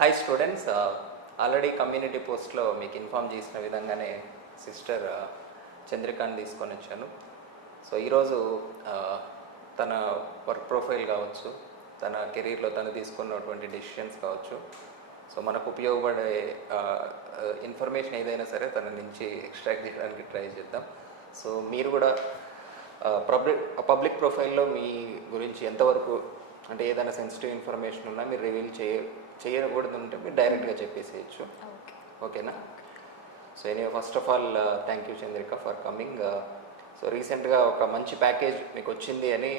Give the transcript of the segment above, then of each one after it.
Hi students, already community పోస్ట్లో మీకు inform చేసిన విధంగానే సిస్టర్ చంద్రికాని తీసుకొని వచ్చాను. సో ఈరోజు తన వర్క్ ప్రొఫైల్ కావచ్చు, తన కెరీర్లో తను తీసుకున్నటువంటి డెసిషన్స్ కావచ్చు, సో మనకు ఉపయోగపడే ఇన్ఫర్మేషన్ ఏదైనా సరే తన నుంచి ఎక్స్ట్రాక్ట్ చేయడానికి ట్రై చేద్దాం. సో మీరు కూడా పబ్లిక్ ప్రొఫైల్లో మీ గురించి ఎంతవరకు అంటే ఏదైనా సెన్సిటివ్ ఇన్ఫర్మేషన్ ఉన్నా మీరు రివీల్ చేయకూడదు ఉంటే మీరు డైరెక్ట్గా చెప్పేసేయచ్చు. ఓకేనా? So anyway, first of all thank you Chandrika for coming. So రీసెంట్గా ఒక మంచి ప్యాకేజ్ మీకు వచ్చింది అని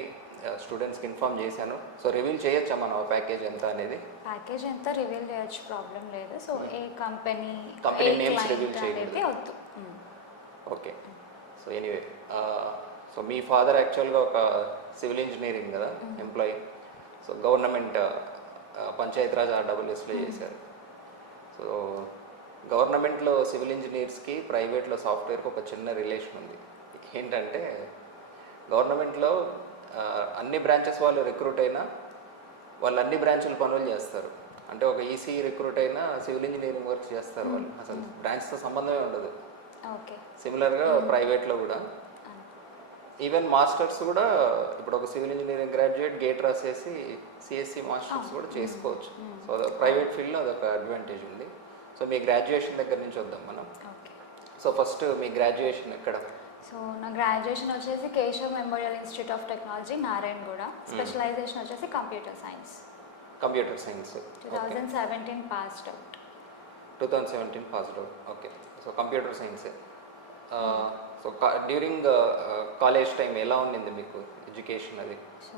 స్టూడెంట్స్కి ఇన్ఫామ్ చేశాను. సో రివీల్ చేయొచ్చా మనం ప్యాకేజ్ ఎంత అనేది? ప్యాకేజ్ ఎంత రివీల్ చేయొచ్చు, ప్రాబ్లం లేదు. సో ఏ కంపెనీ నేమ్స్ రివీల్ చేయలేదు. ఓకే. సో ఎనీవే, సో మీ ఫాదర్ యాక్చువల్గా ఒక సివిల్ ఇంజనీరింగ్ కదా ఎంప్లాయీ. సో గవర్నమెంట్ పంచాయతీరాజ్ RWSలో చేశారు. సో గవర్నమెంట్లో సివిల్ ఇంజనీర్స్కి ప్రైవేట్లో సాఫ్ట్వేర్కి ఒక చిన్న రిలేషన్ ఉంది. ఏంటంటే గవర్నమెంట్లో అన్ని బ్రాంచెస్ వాళ్ళు రిక్రూట్ అయినా వాళ్ళు అన్ని బ్రాంచుల పనులు చేస్తారు. అంటే ఒక ఈసీ రిక్రూట్ అయినా సివిల్ ఇంజనీరింగ్ వర్క్ చేస్తారు వాళ్ళు, అసలు బ్రాంచ్తో సంబంధమే ఉండదు. సిమిలర్గా ప్రైవేట్లో కూడా ఈవెన్ మాస్టర్స్ కూడా ఇప్పుడు ఒక సివిల్ ఇంజనీరింగ్ గ్రాడ్యుయేట్ గేట్ రాసేసి సిఎస్సి మాస్టర్స్ కూడా చేసుకోవచ్చు. సో ప్రైవేట్ ఫీల్డ్లో అదొక అడ్వాంటేజ్ ఉంది. సో మీ గ్రాడ్యుయేషన్ దగ్గర నుంచి వద్దాం మనం. సో ఫస్ట్ మీ గ్రాడ్యుయేషన్ ఎక్కడ? సో నా గ్రాడ్యుయేషన్ వచ్చేసి Keshav memorial institute of technology, Narayanguda. Specialization వచ్చేసి computer science. 2017 passed out. 2017 passed out. Okay. So computer సైన్సే. సో డ్యూరింగ్ కాలేజ్ టైం ఎలా ఉండింది మీకు ఎడ్యుకేషన్ అది? సో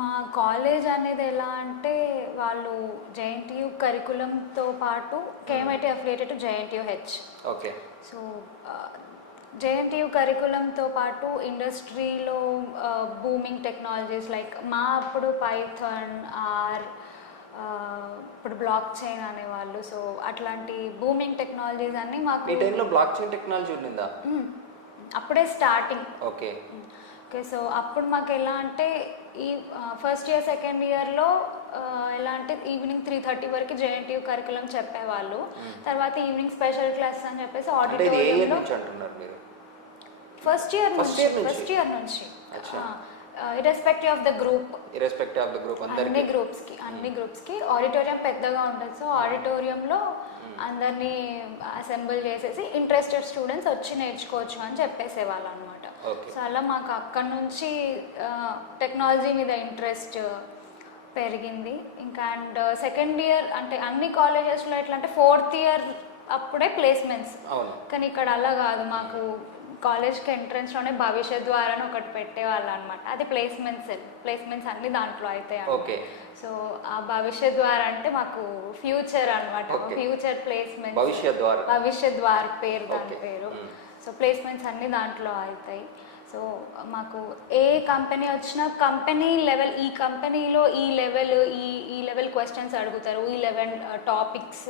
మా కాలేజ్ అనేది ఎలా అంటే వాళ్ళు JNTU కరికులంతో పాటు KMIT affiliated to JNTUH. Okay. So JNTU కరికులంతో పాటు ఇండస్ట్రీలో బూమింగ్ టెక్నాలజీస్ లైక్ మా అప్పుడు పైథాన్, ఆర్, ఇప్పుడు బ్లాక్ చైన్ అనేవాళ్ళు. సో అట్లాంటి బూమింగ్ టెక్నాలజీస్ అన్ని మాకు. ఈ టైంలో బ్లాక్ చైన్ టెక్నాలజీ ఉండిందా? అప్పుడే స్టార్టింగ్. ఓకే. ఓకే. సో అప్పుడు మాకు ఎలా అంటే ఈ ఫస్ట్ ఇయర్ సెకండ్ ఇయర్లో ఎలా అంటే ఈవినింగ్ 3:30 వరకు JNTU కరికులం చెప్పేవాళ్ళు. తర్వాత ఈవినింగ్ స్పెషల్ క్లాస్ అని చెప్పేసి ఆడిటోరియంలో. ఫస్ట్ ఇయర్ నుంచి ఇర్రెస్పెక్టివ్ ఆఫ్ ద గ్రూప్ అన్ని గ్రూప్స్కి ఆడిటోరియం పెద్దగా ఉంటుంది. సో ఆడిటోరియంలో అందరినీ అసెంబుల్ చేసేసి ఇంట్రెస్టెడ్ స్టూడెంట్స్ వచ్చి నేర్చుకోవచ్చు అని చెప్పేసేవాళ్ళు అనమాట. సో అలా మాకు అక్కడ నుంచి టెక్నాలజీ మీద ఇంట్రెస్ట్ పెరిగింది. ఇంకా అండ్ సెకండ్ ఇయర్ అంటే అన్ని కాలేజెస్లో ఎట్లా అంటే 4th ఇయర్ అప్పుడే ప్లేస్మెంట్స్, కానీ ఇక్కడ అలా కాదు. మాకు కాలేజ్కి ఎంట్రన్స్లోనే భవిష్యత్ ద్వారా ఒకటి పెట్టేవాళ్ళు అనమాట. అది ప్లేస్మెంట్స్ అన్ని దాంట్లో అవుతాయి. సో ఆ భవిష్యత్ ద్వారా అంటే మాకు ఫ్యూచర్ అనమాట. ఫ్యూచర్ ప్లేస్మెంట్స్, భవిష్యత్ ద్వారా పేరు, దాని పేరు. సో ప్లేస్మెంట్స్ అన్ని దాంట్లో అవుతాయి. సో మాకు ఏ కంపెనీ వచ్చినా కంపెనీ లెవెల్, ఈ కంపెనీలో ఈ లెవెల్ క్వశ్చన్స్ అడుగుతారు, ఈ లెవెల్ టాపిక్స్,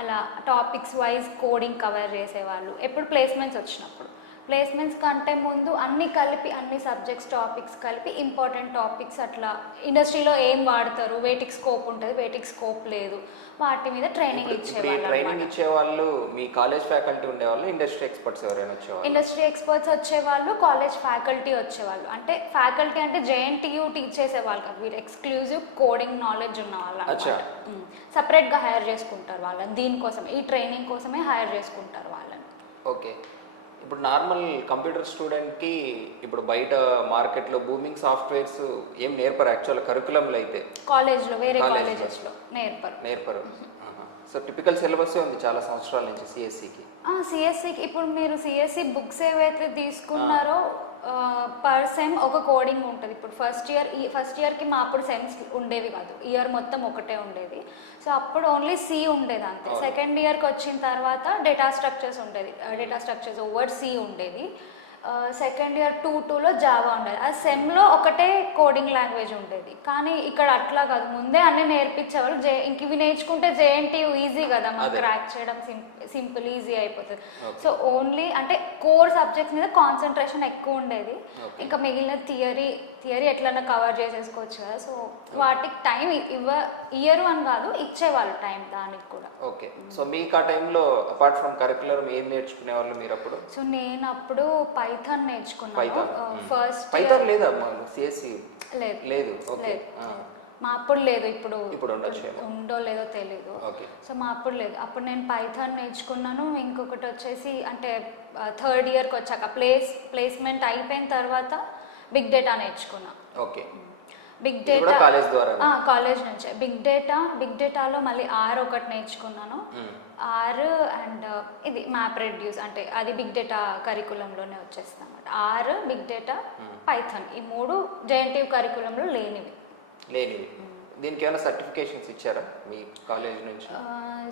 అలా టాపిక్స్ వైజ్ కోడింగ్ కవర్ చేసేవాళ్ళు. ఎప్పుడు ప్లేస్మెంట్స్ వచ్చినప్పుడు, ప్లేస్మెంట్స్ కంటే ముందు అన్ని కలిపి, అన్ని సబ్జెక్ట్స్ టాపిక్స్ కలిపి ఇంపార్టెంట్ టాపిక్స్, అట్లా ఇండస్ట్రీలో ఏం వాడతారు, వేటికి స్కోప్ ఉంటుంది, వేటికి స్కోప్ లేదు, వాటి మీద ట్రైనింగ్ ఇచ్చేవాళ్ళు. మీ కాలేజ్ ఫ్యాకల్టీ ఉండేవాళ్ళు, ఇండస్ట్రీ ఎక్స్పర్ట్స్ ఎవరైనా వచ్చేవాళ్ళు? ఇండస్ట్రీ ఎక్స్పర్ట్స్ వచ్చేవాళ్ళు, కాలేజ్ ఫ్యాకల్టీ వచ్చేవాళ్ళు. అంటే ఫ్యాకల్టీ అంటే JNTU టీచ్ చేసేవాళ్ళు కాదు, వీళ్ళు ఎక్స్క్లూజివ్ కోడింగ్ నాలెడ్జ్ ఉన్న వాళ్ళు. సపరేట్గా హైర్ చేసుకుంటారు వాళ్ళని, దీనికోసం ఈ ట్రైనింగ్ కోసమే హైర్ చేసుకుంటారు వాళ్ళని. ఓకే. ఇప్పుడు నార్మల్ కంప్యూటర్ స్టూడెంట్కి ఇప్పుడు బయట మార్కెట్లో బూమింగ్ సాఫ్ట్వేర్స్ ఏం నేర్పరు యాక్చువల్ కరికులంలో అయితే? కాలేజ్లో, వేరే కాలేజెస్లో నేర్పరు. సో టిపికల్ సిలబస్ ఉంది చాలా సంవత్సరాల నుంచి సిఎస్సికి. ఇప్పుడు మీరు సిఎస్సి బుక్స్ ఏవైతే తీసుకున్నారో పర్ సెమ్ ఒక కోడింగ్ ఉంటుంది. ఇప్పుడు ఫస్ట్ ఇయర్కి మా అప్పుడు సెమ్స్ ఉండేవి కాదు, ఇయర్ మొత్తం ఒకటే ఉండేది. సో అప్పుడు ఓన్లీ C ఉండేది అంతే. సెకండ్ ఇయర్కి వచ్చిన తర్వాత డేటా స్ట్రక్చర్స్ ఉండేది, డేటా స్ట్రక్చర్స్ ఓవర్ C ఉండేది. సెకండ్ ఇయర్ 2లో జావా ఉండేది. ఆ సెమ్లో ఒకటే కోడింగ్ లాంగ్వేజ్ ఉండేది. కానీ ఇక్కడ అట్లా కాదు, ముందే అన్నీ నేర్పించేవాళ్ళు. ఇంక ఇవి నేర్చుకుంటే JNTU ఈజీ కదా, మాకు క్రాక్ చేయడం సింపుల్ ఈజీ అయిపోతుంది. సో ఓన్లీ అంటే కోర్ సబ్జెక్ట్స్ మీద కాన్సన్ట్రేషన్ ఎక్కువ ఉండేది. ఇంకా మిగిలిన థియరీ థియరీ ఎట్లన్నా కవర్ చేసేసుకోవచ్చు కదా. సో వాటికి టైం ఇయర్ అని కాదు, ఇచ్చేవాళ్ళు టైం దానికి కూడా. ఓకే. సో మీకు ఆ టైంలో అపార్ట్ ఫ్రమ్ కరికులర్ ఏం నేర్చుకునే వాళ్ళు మీరు అప్పుడు? సో నేను అప్పుడు పైథాన్ నేర్చుకున్నాను. ఫస్ట్ పైథాన్ లేదా సిఎస్సి? లేదు లేదు. ఓకే. మా అప్పుడు లేదు, ఇప్పుడు ఉండో లేదో తెలీదు. సో మా అప్పుడు లేదు. అప్పుడు నేను పైథాన్ నేర్చుకున్నాను. ఇంకొకటి వచ్చేసి అంటే థర్డ్ ఇయర్కి వచ్చాక ప్లేస్మెంట్ అయిపోయిన తర్వాత బిగ్ డేటా నేర్చుకున్నా. ఓకే. బిగ్ డేటా కాలేజ్ నుంచే. బిగ్ డేటాలో మళ్ళీ ఒకటి నేర్చుకున్నాను. అండ్ ఇది మ్యాప్ రెడ్యూస్, అంటే అది బిగ్ డేటా కరికులంలోనే వచ్చేస్తుంది అన్నమాట. బిగ్ డేటా, పైథాన్, ఈ 3 జేఎన్టీయూ కరికులంలో లేనివి. దీనికి ఏమైనా సర్టిఫికేషన్స్ ఇచ్చారా మీ కాలేజ్ నుంచి?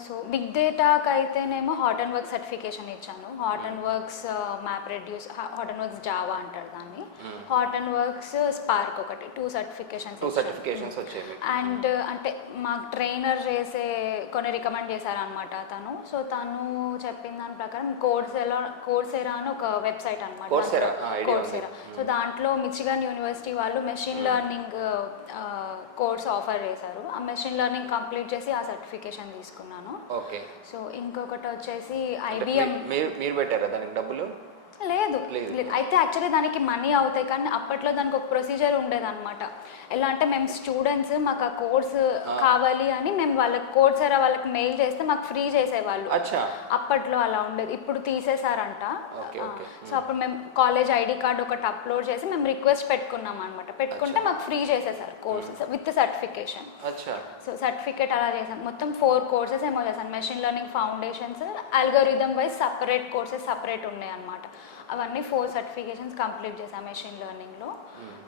సో బిగ్ డేటాకి అయితేనేమో హాట్ అండ్ వర్క్స్ సర్టిఫికేషన్ ఇచ్చాను. Hot and works map reduce, hot and works Java అంటారు దాన్ని, హాట్ అండ్ వర్క్స్ స్పార్క్ ఒకటి, 2 సర్టిఫికేషన్స్ వచ్చేవి. అండ్ అంటే మాకు ట్రైనర్ చేసే కొన్ని రికమెండ్ చేశారనమాట తను. సో తను చెప్పిన దాని ప్రకారం కోర్సెరా అని ఒక వెబ్సైట్ అనమాట. కోర్సెరా. సో దాంట్లో మిచిగన్ యూనివర్సిటీ వాళ్ళు మెషిన్ లెర్నింగ్ కోర్స్ ఆఫర్ చేశారు. ఆ మెషిన్ లెర్నింగ్ కంప్లీట్ చేసి ఆ సర్టిఫికేషన్ తీసుకున్నాను. ఓకే. సో ఇంకొకటి వచ్చేసి IBM. మీరు పెట్టారా దానికి డబ్బులు? లేదు. అయితే యాక్చువల్లీ దానికి మనీ అవుతాయి, కానీ అప్పట్లో దానికి ఒక ప్రొసీజర్ ఉండేదన్నమాట. ఎలా అంటే మేము స్టూడెంట్స్, మాకు ఆ కోర్స్ కావాలి అని మేము వాళ్ళకి మెయిల్ చేస్తే మాకు ఫ్రీ చేసేవాళ్ళు. అప్పట్లో అలా ఉండేది, ఇప్పుడు తీసేశారంట. సో అప్పుడు మేము కాలేజ్ ID కార్డ్ ఒకటి అప్లోడ్ చేసి మేము రిక్వెస్ట్ పెట్టుకున్నాం అనమాట. పెట్టుకుంటే మాకు ఫ్రీ చేసేసారు courses with certification. So certificate అలా చేసాం. మొత్తం 4 కోర్సెస్ ఏమో చేశాను. Machine learning foundations, algorithm wise separate courses separate ఉన్నాయి అనమాట. అవన్నీ 4 సర్టిఫికేషన్స్ కంప్లీట్ చేశాను మెషిన్ లెర్నింగ్లో.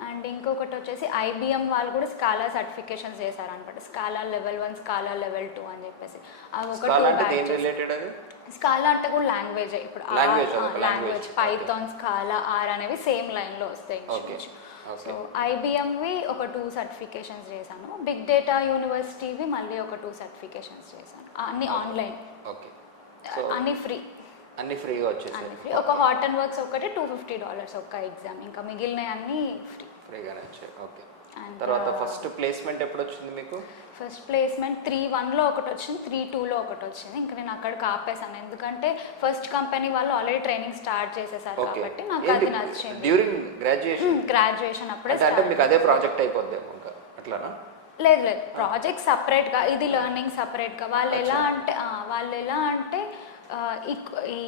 అండ్ ఇంకొకటి వచ్చేసి IBM వాళ్ళు కూడా స్కాలా సర్టిఫికేషన్స్ చేశారనమాట. స్కాలా లెవెల్ 1, స్కాలా లెవెల్ 2 అని చెప్పేసి. స్కాలా అంటే కూడా లాంగ్వేజ్. ఇప్పుడు లాంగ్వేజ్ పైథాన్, స్కాలా, అనేవి సేమ్ లైన్లో వస్తాయి. సో IBMవి ఒక 2 సర్టిఫికేషన్స్ చేశాను. బిగ్ డేటా యూనివర్సిటీవి మళ్ళీ ఒక 2 సర్టిఫికేషన్స్ చేశాను. అన్ని ఆన్లైన్, అన్ని ఫ్రీగా వచ్చేసాయి. ఒక హాట్ అండ్ వర్క్స్ ఒకటి $250 ఒక్క ఎగ్జామ్, ఇంకా మిగిలిన అన్ని ఫ్రీగానే వచ్చాయి. ఓకే. తర్వాత ఫస్ట్ ప్లేస్మెంట్ ఎప్పుడు వచ్చింది మీకు? ఫస్ట్ ప్లేస్మెంట్ 3-1లో ఒకటి వచ్చింది, 3-2లో ఒకటి వచ్చింది. ఇంకా నేను అక్కడికి ఆపేసాను, ఎందుకంటే ఫస్ట్ కంపెనీ వాళ్ళు ఆల్రెడీ ట్రైనింగ్ స్టార్ట్ చేసేసారు కాబట్టి నాకు అది నచ్చింది. డ్యూరింగ్ గ్రాడ్యుయేషన్ అప్పుడే. అంటే మీకు అదే ప్రాజెక్ట్ అయిపోద్ది అట్లానా? లేదు, ప్రాజెక్ట్ సపరేట్గా, ఇది లెర్నింగ్ సపరేట్గా. వాళ్ళు ఎలా అంటే ఈ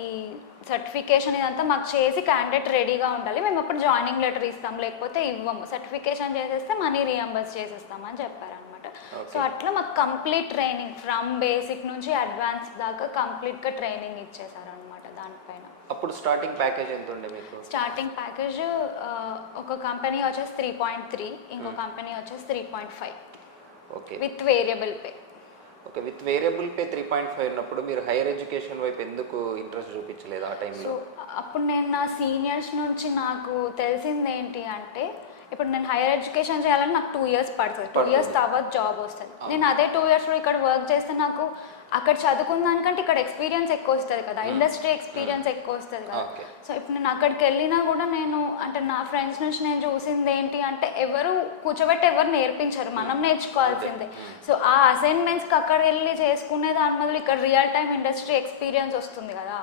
సర్టిఫికేషన్ ఇదంతా మాకు చేసి క్యాండిడేట్ రెడీగా ఉండాలి, మేము అప్పుడు జాయినింగ్ లెటర్ ఇస్తాం, లేకపోతే ఇవ్వము, సర్టిఫికేషన్ చేసేస్తే మనీ రీఎంబర్స్ చేసేస్తామని చెప్పారనమాట. సో అట్లా మాకు కంప్లీట్ ట్రైనింగ్ ఫ్రమ్ బేసిక్ నుంచి అడ్వాన్స్ దాకా కంప్లీట్గా ట్రైనింగ్ ఇచ్చేసారనమాట దానిపైన. అప్పుడు స్టార్టింగ్ ప్యాకేజ్ ఎంత ఉండే మీకు? స్టార్టింగ్ ప్యాకేజ్ ఒక కంపెనీ వచ్చేసి 3.3, ఇంకో కంపెనీ వచ్చేసి 3.5. Okay. With variable pay. Okay. With variable pay 3.5 ఉన్నప్పుడు మీరు హైయర్ ఎడ్యుకేషన్ వైపు ఎందుకు ఇంట్రెస్ట్ చూపించలేదు ఆ టైంలో? సో అప్పుడు నేను నా సీనియర్స్ నుంచి నాకు తెలిసింది ఏంటి అంటే, ఇప్పుడు నేను హైయర్ ఎడ్యుకేషన్ చేయాలని నాకు 2 ఇయర్స్ పడుతుంది. 2 ఇయర్స్ తర్వాత జాబ్ వస్తుంది. నేను అదే 2 ఇయర్స్లో ఇక్కడ వర్క్ చేస్తే నాకు అక్కడ చదువుకున్న దానికంటే ఇక్కడ ఎక్స్పీరియన్స్ ఎక్కువ వస్తుంది కదా, ఇండస్ట్రీ ఎక్స్పీరియన్స్ ఎక్కువ వస్తుంది కదా. సో ఇప్పుడు నేను అక్కడికి వెళ్ళినా కూడా అంటే నా ఫ్రెండ్స్ నుంచి నేను చూసింది ఏంటి అంటే, ఎవరు కూర్చోబెట్టి ఎవరు నేర్పించారు, మనం నేర్చుకోవాల్సిందే. సో ఆ అసైన్మెంట్స్కి అక్కడ వెళ్ళి చేసుకునే దాని బదులు ఇక్కడ రియల్ టైం ఇండస్ట్రీ ఎక్స్పీరియన్స్ వస్తుంది కదా.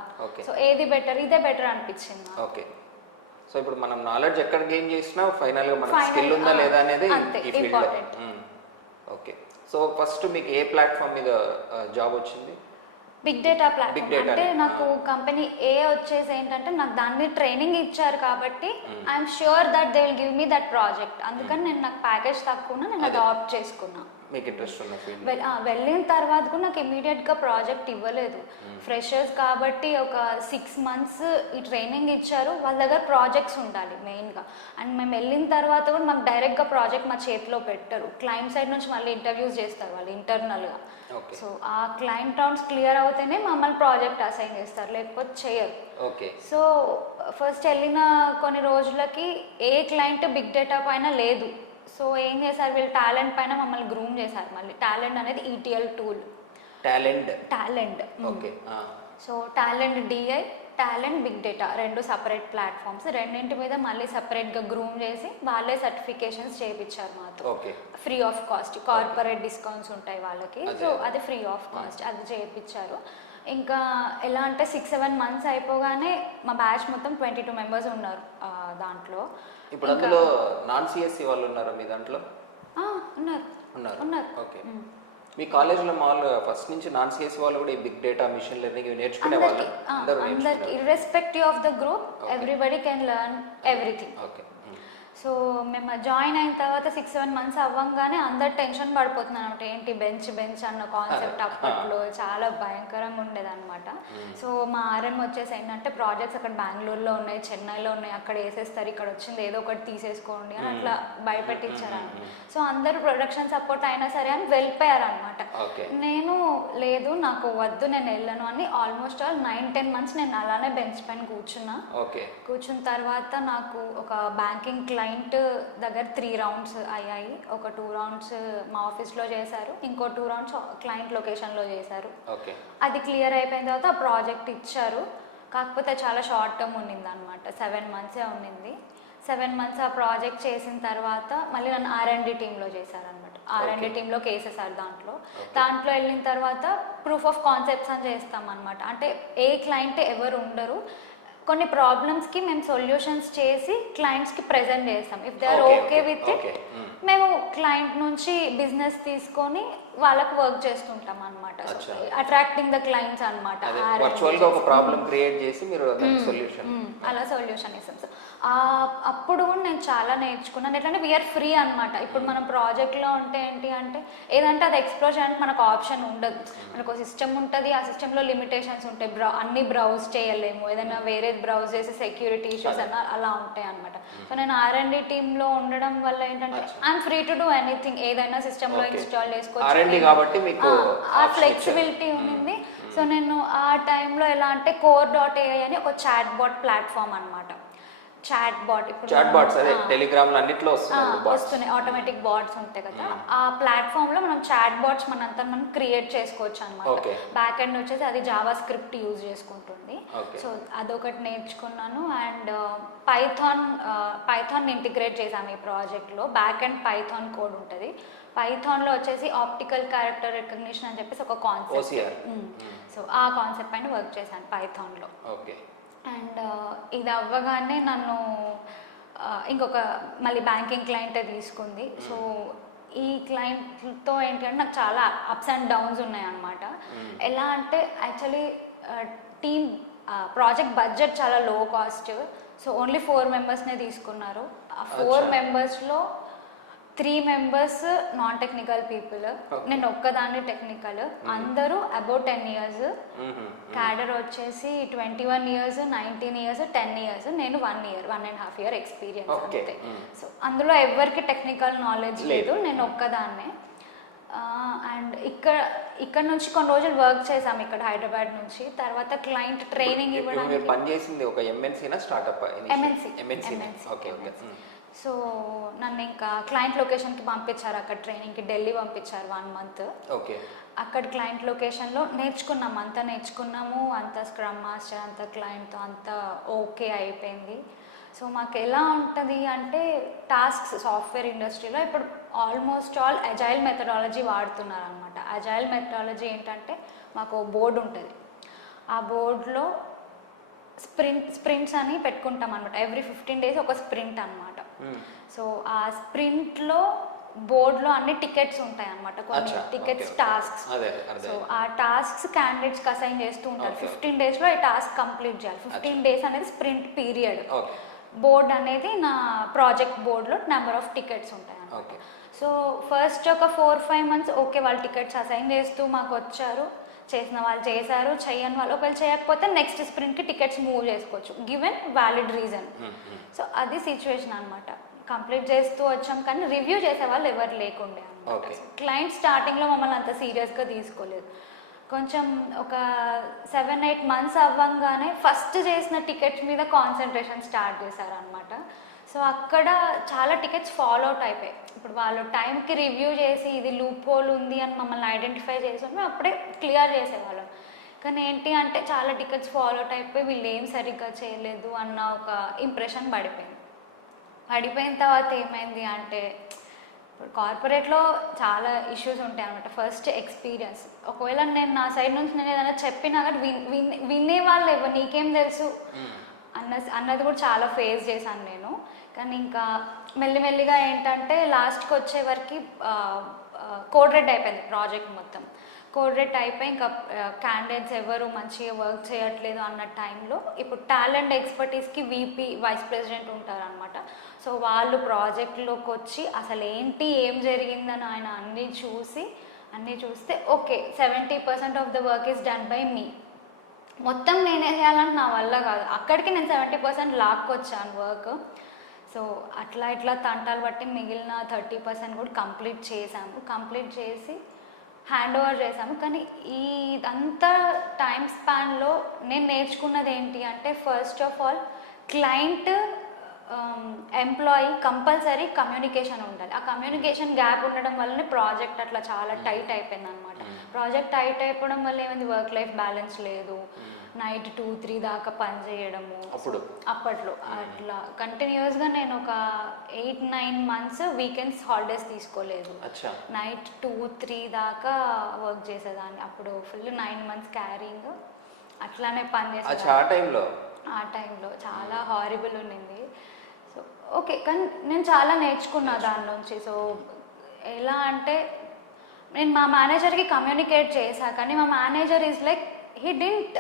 సో ఏది బెటర్, ఇదే బెటర్ అనిపించింది. ఓకే. సో ఇప్పుడు మనం నాలెడ్జ్ ఎక్కడ గెయిన్ చేసినా ఫైనల్గా మనకి స్కిల్ ఉందా లేదా అనేది ఇంపార్టెంట్. ఓకే. సో ఫస్ట్ మీకు ఏ ప్లాట్ఫామ్ మీద జాబ్ వచ్చింది? Big data platform. అంటే నాకు కంపెనీ వచ్చేసి ఏంటంటే, నాకు దాని మీద ట్రైనింగ్ ఇచ్చారు కాబట్టి I'm sure that they will give me that project. అందుకని నాకు ప్యాకేజ్ తక్కువ, నేను అది ఆప్ట్ చేసుకున్నా. మీకు ఇంట్రెస్ట్ ఉన్న ఫీల్డ్. వెళ్ళిన తర్వాత కూడా నాకు ఇమీడియట్గా ప్రాజెక్ట్ ఇవ్వలేదు. ఫ్రెషర్స్ కాబట్టి ఒక 6 months ఈ ట్రైనింగ్ ఇచ్చారు. వాళ్ళ దగ్గర ప్రాజెక్ట్స్ ఉండాలి మెయిన్గా. అండ్ మేము వెళ్ళిన తర్వాత కూడా మాకు డైరెక్ట్గా ప్రాజెక్ట్ మా చేతిలో పెట్టరు. క్లయింట్ సైడ్ నుంచి మళ్ళీ ఇంటర్వ్యూస్ చేస్తారు వాళ్ళు ఇంటర్నల్గా. సో ఆ క్లయింట్ రౌండ్స్ క్లియర్ అవుతేనే మమ్మల్ని ప్రాజెక్ట్ అసైన్ చేస్తారు, లేకపోతే చేయరు. సో ఫస్ట్ వెళ్ళిన కొన్ని రోజులకి ఏ క్లయింట్ బిగ్ డేటా పైన లేదు. సో ఏం చేశారు వీళ్ళు, టాలెంట్ పైన మమ్మల్ని గ్రూమ్ చేశారు. మళ్ళీ టాలెంట్ అనేది ETL tool. Talent. Okay. So talent DI, talent, big data 2 separate platforms. రెండింటి మీద మళ్ళీ సపరేట్గా గ్రూమ్ చేసి వాళ్ళే సర్టిఫికేషన్స్ చేయించారు మాతో. Okay. Free of cost, corporate discounts ఉంటాయి వాళ్ళకి, సో అది ఫ్రీ ఆఫ్ కాస్ట్, అది చేయించారు. ఇంకా ఎలా అంటే 6-7 months అయిపోగానే మా బ్యాచ్ మొత్తం 22 members ఉన్నారు దాంట్లో. ఇప్పుడు అందులో నాన్ సిఎస్సి వాళ్ళు ఉన్నారా మీ దాంట్లో? ఉన్నారు. ఉన్నారు. ఓకే. మీ కాలేజ్లో మామూలుగా ఫస్ట్ నుంచి నాన్ సిఎస్సి వాళ్ళు కూడా ఈ బిగ్ డేటా, మిషన్ లెర్నింగ్ నేర్చుకునే వాళ్ళు? అందరికి irrespective of the group, everybody can learn everything. Okay. So మేము జాయిన్ అయిన తర్వాత 6-7 months అవ్వంగానే అందరు టెన్షన్ పడిపోతున్నారు అనమాట. ఏంటి బెంచ్ అన్న కాన్సెప్ట్ అప్పట్లో చాలా భయంకరంగా ఉండేది అనమాట. సో మా ఆర్ఎం వచ్చేసి ఏంటంటే ప్రాజెక్ట్స్ అక్కడ బెంగళూరులో ఉన్నాయి, చెన్నైలో ఉన్నాయి, అక్కడ వేసేస్తారు, ఇక్కడ వచ్చింది ఏదో ఒకటి తీసేసుకోండి అని అట్లా భయపెట్టించారనమాట. సో అందరూ ప్రొడక్షన్ సపోర్ట్ అయినా సరే అని వెళ్ళిపోయారు అనమాట. నేను లేదు, నాకు వద్దు, నేను వెళ్ళను అని ఆల్మోస్ట్ 9-10 months నేను అలానే బెంచ్ పైన కూర్చున్నా. కూర్చున్న తర్వాత నాకు ఒక బ్యాంకింగ్ క్లయింట్ దగ్గర 3 rounds అయ్యాయి. ఒక 2 rounds మా ఆఫీస్లో చేశారు, ఇంకో 2 rounds క్లయింట్ లొకేషన్లో చేశారు. అది క్లియర్ అయిపోయిన తర్వాత ఆ ప్రాజెక్ట్ ఇచ్చారు. కాకపోతే చాలా షార్ట్ టర్మ్ ఉన్నింది అనమాట, 7 months ఉన్నింది. 7 months ఆ ప్రాజెక్ట్ చేసిన తర్వాత మళ్ళీ నన్ను R&D టీంలో చేశారనమాట. R&D టీంలోకి వేసేసారు. దాంట్లో వెళ్ళిన తర్వాత ప్రూఫ్ ఆఫ్ కాన్సెప్ట్స్ అని చేస్తాం అనమాట. అంటే ఏ క్లయింట్ ఎవరు ఉండరు, కొన్ని ప్రాబ్లమ్స్కి మేము సొల్యూషన్స్ చేసి క్లయింట్స్కి ప్రెజెంట్ చేస్తాం. If they are okay with it, మేము క్లయింట్ నుంచి బిజినెస్ తీసుకొని వాళ్ళకు వర్క్ చేస్తుంటాం అనమాట. అట్రాక్టింగ్ ద క్లయింట్స్ అనమాట. అలా సొల్యూషన్ ఇస్తాం. సో అప్పుడు నేను చాలా నేర్చుకున్నాను. ఎట్లంటే వీఆర్ ఫ్రీ అనమాట. ఇప్పుడు మనం ప్రాజెక్ట్లో ఉంటే ఏంటి అంటే ఏదంటే అది ఎక్స్ప్లోర్ చేయడానికి మనకు ఆప్షన్ ఉండదు. మనకు సిస్టమ్ ఉంటుంది, ఆ సిస్టంలో లిమిటేషన్స్ ఉంటాయి, అన్ని బ్రౌజ్ చేయలేము, ఏదైనా వేరే బ్రౌజ్ చేసి సెక్యూరిటీ ఇష్యూస్ అన్న అలా ఉంటాయి అనమాట. సో నేను R&D టీంలో ఉండడం వల్ల ఏంటంటే I'm free to do anything, ఏదైనా సిస్టంలో ఇన్స్టాల్ చేసుకోవచ్చు, ఆ ఫ్లెక్సిబిలిటీ ఉంది. సో నేను ఆ టైంలో ఎలా అంటే Core.ai అని ఒక చాట్ బాట్ ప్లాట్ఫామ్ అనమాట. చాట్ బాట్ ఇప్పుడు టెలిగ్రామ్ అన్నిట్లో వస్తున్నాయి, ఆటోమేటిక్ బాట్స్ ఉంటాయి కదా. ఆ ప్లాట్ఫామ్ లో మనం చాట్ బాట్స్ మనం క్రియేట్ చేసుకోవచ్చు అనమాట. బ్యాక్ ఎండ్ వచ్చేసి అది జావా స్క్రిప్ట్ యూజ్ చేసుకుంటుంది. సో అదొకటి నేర్చుకున్నాను. అండ్ పైథాన్ ఇంటిగ్రేట్ చేసాము ఈ ప్రాజెక్ట్లో. బ్యాక్ ఎండ్ పైథాన్ కోడ్ ఉంటుంది. పైథాన్లో వచ్చేసి ఆప్టికల్ క్యారెక్టర్ రికగ్నిషన్ అని చెప్పేసి ఒక కాన్సెప్ట్. సో ఆ కాన్సెప్ట్ పైన వర్క్ చేశాను పైథాన్లో. అండ్ ఇది అవ్వగానే నన్ను ఇంకొక మళ్ళీ బ్యాంకింగ్ క్లయింటే తీసుకుంది. సో ఈ క్లయింట్తో ఏంటంటే నాకు చాలా అప్స్ అండ్ డౌన్స్ ఉన్నాయన్నమాట. ఎలా అంటే యాక్చువల్లీ టీమ్ ప్రాజెక్ట్ బడ్జెట్ చాలా లో కాస్ట్. సో ఓన్లీ 4 members తీసుకున్నారు. ఆ 4 members-లో 3 members నాన్ టెక్నికల్ పీపుల్, నేను ఒక్కదాన్ని టెక్నికల్. అందరూ అబౌట్ 10 years. క్యాడర్ వచ్చేసి 21 years, 19 years, 10 years. నేను 1 year, 1.5 year ఎక్స్పీరియన్స్ అంతే. సో అందులో ఎవరికి టెక్నికల్ నాలెడ్జ్ లేదు, నేను ఒక్కదాన్నే. అండ్ ఇక్కడ నుంచి కొన్ని రోజులు వర్క్ చేసాము ఇక్కడ హైదరాబాద్ నుంచి. తర్వాత క్లయింట్ ట్రైనింగ్ ఇవ్వడానికి పనిచేసింది ఒక MNC-నా స్టార్ట్అప్? MNC. సో నన్ను ఇంకా క్లయింట్ లొకేషన్కి పంపించారు, అక్కడ ట్రైనింగ్కి ఢిల్లీ పంపించారు 1 month. అక్కడ క్లయింట్ లొకేషన్లో నేర్చుకున్నాము, అంత స్క్రమ్ మాస్టర్, అంత క్లయింట్తో అంతా ఓకే అయిపోయింది. సో మాకు ఎలా ఉంటుంది అంటే టాస్క్స్ సాఫ్ట్వేర్ ఇండస్ట్రీలో ఇప్పుడు ఆల్మోస్ట్ ఆల్ అజైల్ మెథడాలజీ వాడుతున్నారు అనమాట. అజైల్ మెథడాలజీ ఏంటంటే మాకు బోర్డు ఉంటుంది, ఆ బోర్డులో స్ప్రింట్స్ అని పెట్టుకుంటాం అనమాట. ఎవ్రీ 15 days ఒక స్ప్రింట్ అనమాట. సో ఆ స్ప్రింట్లో బోర్డులో అన్ని టికెట్స్ ఉంటాయి అనమాట, కొన్ని టికెట్స్, టాస్క్స్. సో ఆ టాస్క్స్ క్యాండిడేట్స్కి అసైన్ చేస్తూ ఉంటారు. 15 daysలో ఈ టాస్క్ కంప్లీట్ చేయాలి. 15 days అనేది స్ప్రింట్ పీరియడ్. బోర్డ్ అనేది నా ప్రాజెక్ట్ బోర్డులో నెంబర్ ఆఫ్ టికెట్స్ ఉంటాయి అన్నమాట. సో ఫస్ట్ ఒక 4-5 months ఓకే, వాళ్ళు టికెట్స్ అసైన్ చేస్తూ మాకు వచ్చారు, చేసిన వాళ్ళు చేశారు, చేయని వాళ్ళు ఒకవేళ చేయకపోతే నెక్స్ట్ స్ప్రింట్కి టికెట్స్ మూవ్ చేసుకోవచ్చు, గివెన్ వ్యాలిడ్ రీజన్. సో అది సిచ్యువేషన్ అనమాట. కంప్లీట్ చేస్తూ వచ్చాం, కానీ రివ్యూ చేసే వాళ్ళు ఎవరు లేకుండే అనమాట. క్లయింట్ స్టార్టింగ్లో మమ్మల్ని అంత సీరియస్గా తీసుకోలేదు. కొంచెం ఒక 7-8 months అవ్వంగానే ఫస్ట్ చేసిన టికెట్స్ మీద కాన్సన్ట్రేషన్ స్టార్ట్ చేశారనమాట. సో అక్కడ చాలా టికెట్స్ ఫాలో అవుట్ అయిపోయాయి. ఇప్పుడు వాళ్ళు టైంకి రివ్యూ చేసి ఇది లూప్ హోల్ ఉంది అని మమ్మల్ని ఐడెంటిఫై చేసి అప్పుడే క్లియర్ చేసేవాళ్ళం. కానీ ఏంటి అంటే చాలా టికెట్స్ ఫాలో అవుట్ అయిపోయి వీళ్ళు ఏం సరిగ్గా చేయలేదు అన్న ఒక ఇంప్రెషన్ పడిపోయిన తర్వాత ఏమైంది అంటే ఇప్పుడు కార్పొరేట్లో చాలా ఇష్యూస్ ఉంటాయి అనమాట. ఫస్ట్ ఎక్స్పీరియన్స్, ఒకవేళ నేను నా సైడ్ నుంచి నేను ఏదైనా చెప్పినా కానీ వినే వాళ్ళు ఎవరు, నీకేం తెలుసు అన్నది కూడా చాలా ఫేస్ చేశాను నేను. కానీ ఇంకా మెల్లిమెల్లిగా ఏంటంటే లాస్ట్కి వచ్చే వరకు కోడ్ రెడ్ అయిపోయింది ప్రాజెక్ట్ మొత్తం. కోడ్ రెడ్ అయిపోయి ఇంకా క్యాండిడేట్స్ ఎవరు మంచిగా వర్క్ చేయట్లేదు అన్న టైంలో ఇప్పుడు టాలెంట్ ఎక్స్పర్టీస్కి VP వైస్ ప్రెసిడెంట్ ఉంటారనమాట. సో వాళ్ళు ప్రాజెక్ట్లోకి వచ్చి అసలు ఏంటి ఏం జరిగిందని ఆయన అన్నీ చూస్తే okay 70% of the work is done by me. మొత్తం నేనే చేయాలంటే నా వల్ల కాదు, అక్కడికి నేను 70% లాక్కొచ్చాను వర్క్. సో ఇట్లా తంటాలు బట్టి మిగిలిన 30% కూడా కంప్లీట్ చేసి హ్యాండ్ ఓవర్ చేసాము. కానీ ఇదంతా టైం స్పాన్లో నేను నేర్చుకున్నది ఏంటి అంటే first of all client employee compulsory communication ఉండాలి. ఆ కమ్యూనికేషన్ గ్యాప్ ఉండడం వల్లనే ప్రాజెక్ట్ అట్లా చాలా టైట్ అయిపోయింది అనమాట. ప్రాజెక్ట్ టైట్ అయిపోవడం వల్ల ఏమైంది, వర్క్ లైఫ్ బ్యాలెన్స్ లేదు, నైట్ 2-3 దాకా పని చేయడము. అప్పట్లో అట్లా కంటిన్యూస్గా నేను ఒక 8-9 months వీకెండ్స్ హాలిడేస్ తీసుకోలేదు. నైట్ 2-3 దాకా వర్క్ చేసేదాన్ని. అప్పుడు ఫుల్ 9 months క్యారింగ్ అట్లానే పని చేసేదాన్ని. ఆ టైంలో చాలా హారిబుల్ ఉండింది. సో ఓకే, కానీ నేను చాలా నేర్చుకున్నా దాని నుంచి. సో ఎలా అంటే నేను మా మేనేజర్కి కమ్యూనికేట్ చేశా, కానీ మా manager is like he didn't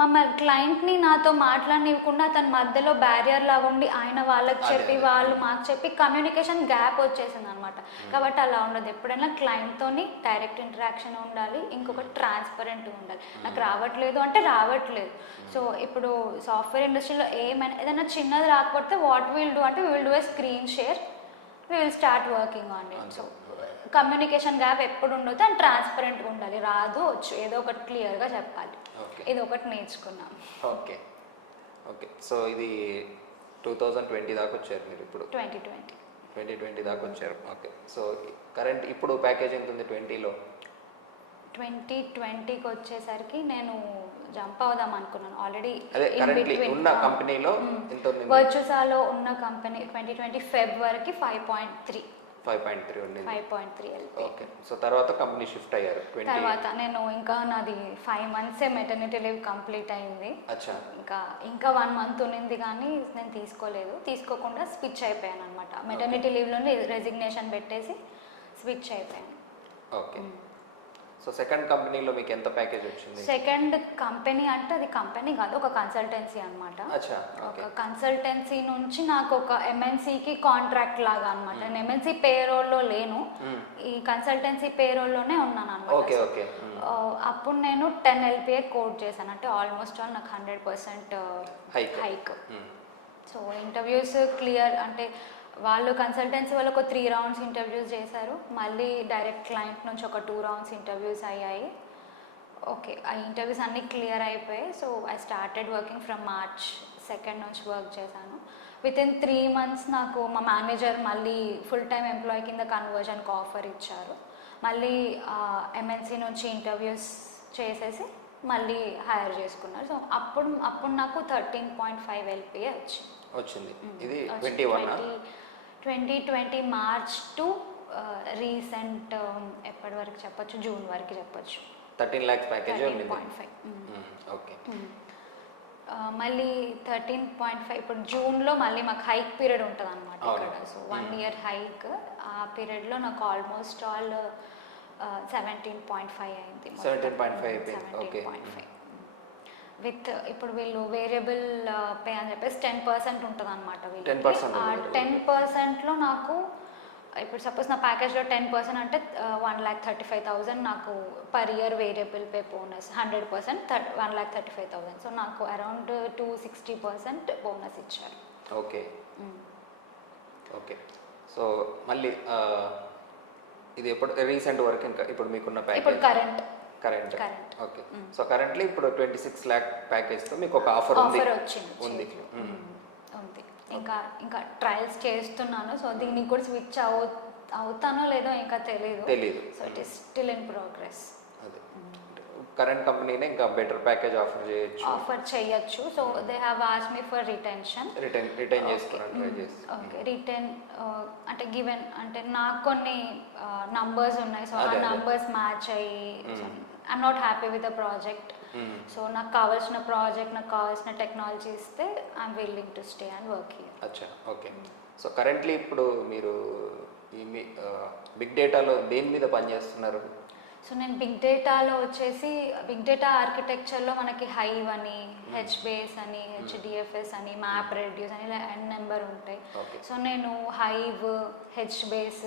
మమ్మల్ని క్లయింట్ని నాతో మాట్లాడనివ్వకుండా తన మధ్యలో బ్యారియర్ లాగా ఉండి ఆయన వాళ్ళకి చెప్పి వాళ్ళు మాకు చెప్పి కమ్యూనికేషన్ గ్యాప్ వచ్చేసింది అనమాట. కాబట్టి అలా ఉండదు, ఎప్పుడైనా క్లయింట్తోని డైరెక్ట్ ఇంటరాక్షన్ ఉండాలి, ఇంకొకటి ట్రాన్స్పరెంట్గా ఉండాలి. నాకు రావట్లేదు అంటే రావట్లేదు. సో ఇప్పుడు సాఫ్ట్వేర్ ఇండస్ట్రీలో ఏదైనా చిన్నది రాకపోతే వాట్ విల్ డూ అంటే will do a screen share, will start working on it. So communication gap ఎప్పుడు ఉండదు అండ్ ట్రాన్స్పరెంట్గా ఉండాలి, రాదు వచ్చు ఏదో ఒకటి క్లియర్గా చెప్పాలి. ఇది ఒకటి నేర్చుకున్నాం. ఓకే. సో ఇది 2020 దాకా వచ్చారు మీరు, ఇప్పుడు 2020 దాకా వచ్చారు. ఓకే. సో కరెంట్ ఇప్పుడు ప్యాకేజ్ ఎంత ఉంది 20లో? 2020కి వచ్చేసరికి నేను జంప్ అవుదాం అనుకున్నాను ఆల్రెడీ. ఉన్న కంపెనీలో ఎంత ఉంది? వర్చుసాలో ఉన్న కంపెనీ 2020 ఫిబ్రవరికి 5.3 ఉండింది. 5.3 LP. ఓకే. సో తర్వాత కంపెనీ షిఫ్ట్ అయ్యారు. తర్వాత నేను ఇంకా నాది 5 months మెటర్నిటీ లీవ్ కంప్లీట్ అయింది. ఇంకా 1 month ఉన్నింది కానీ నేను తీసుకోకుండా స్విచ్ అయిపోయాను అనమాట. మెటర్నిటీ లీవ్లోనే రెసిగ్నేషన్ పెట్టేసి స్విచ్ అయిపోయాను. ఓకే. సో సెకండ్ కంపెనీలో మీకు ఎంత ప్యాకేజ్ వచ్చింది? సెకండ్ కంపెనీ అంటే అది కంపెనీ కాదు, ఒక కన్సల్టెన్సీ అనమాట. ఒక కన్సల్టెన్సీ నుంచి నాకు ఒక MNCకి కాంట్రాక్ట్ లాగా అనమాట. నేను MNC పేరోల్లో లేను, ఈ కన్సల్టెన్సీ పేరోల్లోనే ఉన్నాను అనమాట. అప్పుడు నేను 10 LPA కోట్ చేశాను, అంటే ఆల్మోస్ట్ ఆల్ నాకు 100% హైక్. సో ఇంటర్వ్యూస్ క్లియర్ అంటే వాళ్ళు కన్సల్టెన్సీ వాళ్ళు ఒక 3 rounds ఇంటర్వ్యూస్ చేశారు, మళ్ళీ డైరెక్ట్ క్లయింట్ నుంచి ఒక 2 rounds ఇంటర్వ్యూస్ అయ్యాయి. ఓకే, ఆ ఇంటర్వ్యూస్ అన్నీ క్లియర్ అయిపోయాయి. So I started working from March 2 నుంచి వర్క్ చేశాను. వితిన్ 3 months నాకు మా మేనేజర్ మళ్ళీ ఫుల్ టైమ్ ఎంప్లాయీ కింద కన్వర్జన్కి ఆఫర్ ఇచ్చారు. మళ్ళీ MNC నుంచి ఇంటర్వ్యూస్ చేసేసి మళ్ళీ హైర్ చేసుకున్నారు. సో అప్పుడు నాకు 13.5 LPA వచ్చింది. ఇది 2020 March టు రీసెంట్ ఎప్పటి వరకు చెప్పొచ్చు, జూన్ వరకు చెప్పొచ్చు. 13 lakhs ప్యాకేజ్ 13.5. ఓకే. మళ్ళీ 13.5 ఇప్పుడు జూన్లో మళ్ళీ మాకు హైక్ పీరియడ్ ఉంటుంది అనమాట ఇక్కడ. సో 1 year హైక్, ఆ పీరియడ్లో నాకు ఆల్మోస్ట్ ఆల్ 17.5 అయింది. 17.5 విత్ ఇప్పుడు వీళ్ళు వేరియబుల్ పే అని చెప్పేసి 10% ఉంటుంది అనమాట. 10%లో నాకు ఇప్పుడు సపోజ్ నా ప్యాకేజ్లో 10% అంటే 1,35,000 నాకు per year variable pay bonus, 100% 1,35,000. So నాకు అరౌండ్ 260% బోనస్ ఇచ్చారు. ఓకే. సో మళ్ళీ ఇది ఎప్పుడు రీసెంట్ వర్క్, ఇంకా ఇప్పుడు మీకున్న ప్యాకేజ్ ఇప్పుడు కరెంట్. ఓకే. సో కరెంట్లీ ఇప్పుడు 26 lakh ప్యాకేజ్తో మీకు ఒక ఆఫర్ ఉంది. ఇంకా ట్రయల్స్ చేస్తున్నాను. సో దీనికి కూడా స్విచ్ అవుతానో లేదో ఇంకా తెలియదు. So it is still in progress. అదే కరెంట్ కంపెనీనే ఇంకా బెటర్ ప్యాకేజ్ ఆఫర్ చేయొచ్చు. So they have asked me for retention. Retain చేసుకోవడానికి ట్రై చేసి ఓకే రిటర్న్ అంటే గివెన్ అంటే నాకు కొన్ని నంబర్స్ ఉన్నాయి. సో ఆ నంబర్స్ మ్యాచ్ అయ్యి I'm not happy with the project. So నాకు కావాల్సిన ప్రాజెక్ట్, నాకు కావాల్సిన టెక్నాలజీ ఇస్తే I'm willing to stay and work here. అచ్చా ఓకే. సో కరెంట్లీ ఇప్పుడు మీరు ఈ బిగ్ డేటాలో దేని మీద పనిచేస్తున్నారు? సో నేను బిగ్ డేటాలో వచ్చేసి బిగ్ డేటా ఆర్కిటెక్చర్లో మనకి హైవ్ అని, హెచ్బేస్ అని, హెచ్డిఎఫ్ఎస్ అని, మ్యాప్ రెడ్యూస్ అని ఎన్ నెంబర్ ఉంటాయి. సో నేను హైవ్, హెచ్బేస్,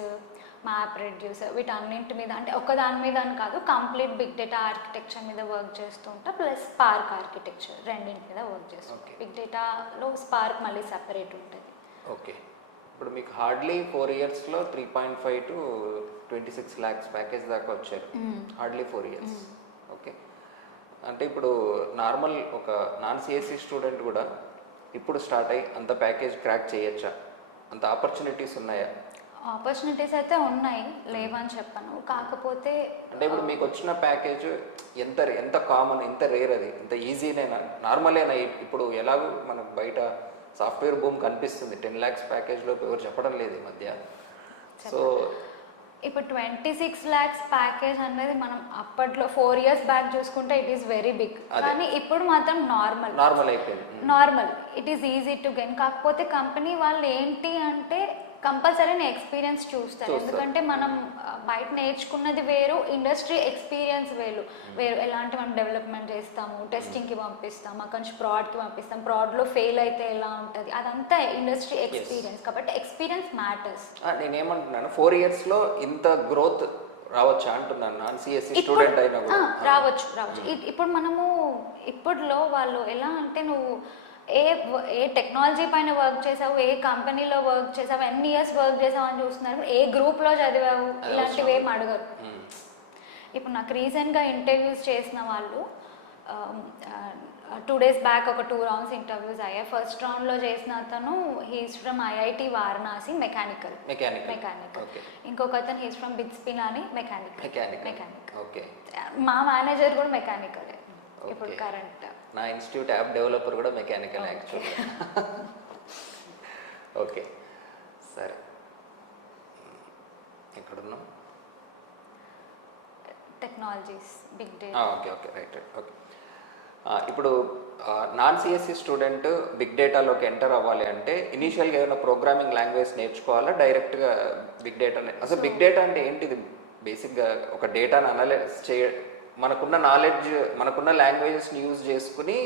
మ్యాప్ రెడ్యూస్ వీటన్నింటి మీద అంటే ఒకదాని మీద అని కాదు, కంప్లీట్ బిగ్ డేటా ఆర్కిటెక్చర్ మీద వర్క్ చేస్తూ ఉంటా. ప్లస్ స్పార్క్ ఆర్కిటెక్చర్ రెండింటి మీద వర్క్ చేస్తాను. బిగ్ డేటాలో స్పార్క్ మళ్ళీ సెపరేట్ ఉంటుంది. ఓకే. ఇప్పుడు మీకు హార్డ్లీ 4 ఇయర్స్లో 3.5 to 26 lakhs ప్యాకేజ్ దాకా వచ్చారు. Hardly 4 years. ఓకే. అంటే ఇప్పుడు నార్మల్ ఒక నాన్ సిఎస్సి స్టూడెంట్ కూడా ఇప్పుడు స్టార్ట్ అయ్యి అంత ప్యాకేజ్ క్రాక్ చేయొచ్చా? అంత ఆపర్చునిటీస్ ఉన్నాయా? ఆపర్చునిటీస్ అయితే ఉన్నాయి, లేవని చెప్పను. కాకపోతే అంటే ఇప్పుడు మీకు వచ్చిన ప్యాకేజ్ ఎంత కామన్, ఎంత రేర్, అది ఎంత ఈజీనేనా, నార్మలేనా? ఇప్పుడు ఎలాగో మనకు బయట సాఫ్ట్వేర్ బూమ్ కనిపిస్తుంది, 10 lakhs ప్యాకేజ్లో ఎవరు చెప్పడం లేదు ఈ మధ్య. సో ఇప్పుడు 26 lakhs ప్యాకేజ్ అనేది మనం అప్పట్లో 4 years బ్యాక్ చూసుకుంటే ఇట్ ఈస్ వెరీ బిగ్. కానీ ఇప్పుడు మాత్రం నార్మల్ అయిపోయింది. Normal it is easy to gain. కాకపోతే కంపెనీ వాళ్ళు ఏంటి అంటే కంపల్సరీ ఎక్స్పీరియన్స్ చూస్తారు. ఎందుకంటే మనం బయట నేర్చుకున్నది వేరు, ఇండస్ట్రీ ఎక్స్పీరియన్స్ వేరు. ఎలాంటి మనం డెవలప్మెంట్ చేస్తాము, టెస్టింగ్కి పంపిస్తాము, అక్కడి నుంచి ప్రాడ్కి పంపిస్తాం, ప్రాడ్లో ఫెయిల్ అయితే ఎలా ఉంటుంది, అదంతా ఇండస్ట్రీ ఎక్స్పీరియన్స్. కాబట్టి ఎక్స్పీరియన్స్ మ్యాటర్స్. నేనేమంటున్నాను, 4 yearsలో ఇంత గ్రోత్ రావచ్చు అంటున్నాను. నాన్ సిఎస్సి స్టూడెంట్ అయినా కూడా రావచ్చు. ఇప్పుడు మనము ఇప్పట్లో వాళ్ళు ఎలా అంటే నువ్వు ఏ టెక్నాలజీ పైన వర్క్ చేసావు, ఏ కంపెనీలో వర్క్ చేసావు, ఎన్ని ఇయర్స్ వర్క్ చేసావు అని చూస్తున్నారు. ఏ గ్రూప్లో చదివావు ఇలాంటివి ఏం అడగరు. ఇప్పుడు నాకు రీసెంట్గా ఇంటర్వ్యూస్ చేసిన వాళ్ళు 2 days బ్యాక్ ఒక 2 rounds ఇంటర్వ్యూస్ అయ్యాయి. ఫస్ట్ రౌండ్లో చేసిన అతను he's from IIT Varanasi mechanical. ఇంకొక అతను హీస్ ఫ్రమ్ బిట్స్పిన్ అని మెకానికల్. మా మేనేజర్ కూడా మెకానికలే ఇప్పుడు కరెంట్. నా ఇన్స్టిట్యూట్ యాప్ డెవలపర్ కూడా మెకానికల్ యాక్చువల్గా. ఓకే సరే, ఎక్కడున్నాం? Technologies, big data. Okay right. Okay. ఇప్పుడు నాన్ సిఎస్సి స్టూడెంట్ బిగ్ డేటాలోకి ఎంటర్ అవ్వాలి అంటే ఇనీషియల్గా ఏమైనా ప్రోగ్రామింగ్ లాంగ్వేజ్ నేర్చుకోవాలా, డైరెక్ట్గా బిగ్ డేటా? అసలు బిగ్ డేటా అంటే ఏంటిది? బేసిక్గా ఒక డేటాను అనలైజ్ మనకున్న నాలెడ్జ్, మనకున్న లాంగ్వేజెస్ని యూజ్ చేసుకుని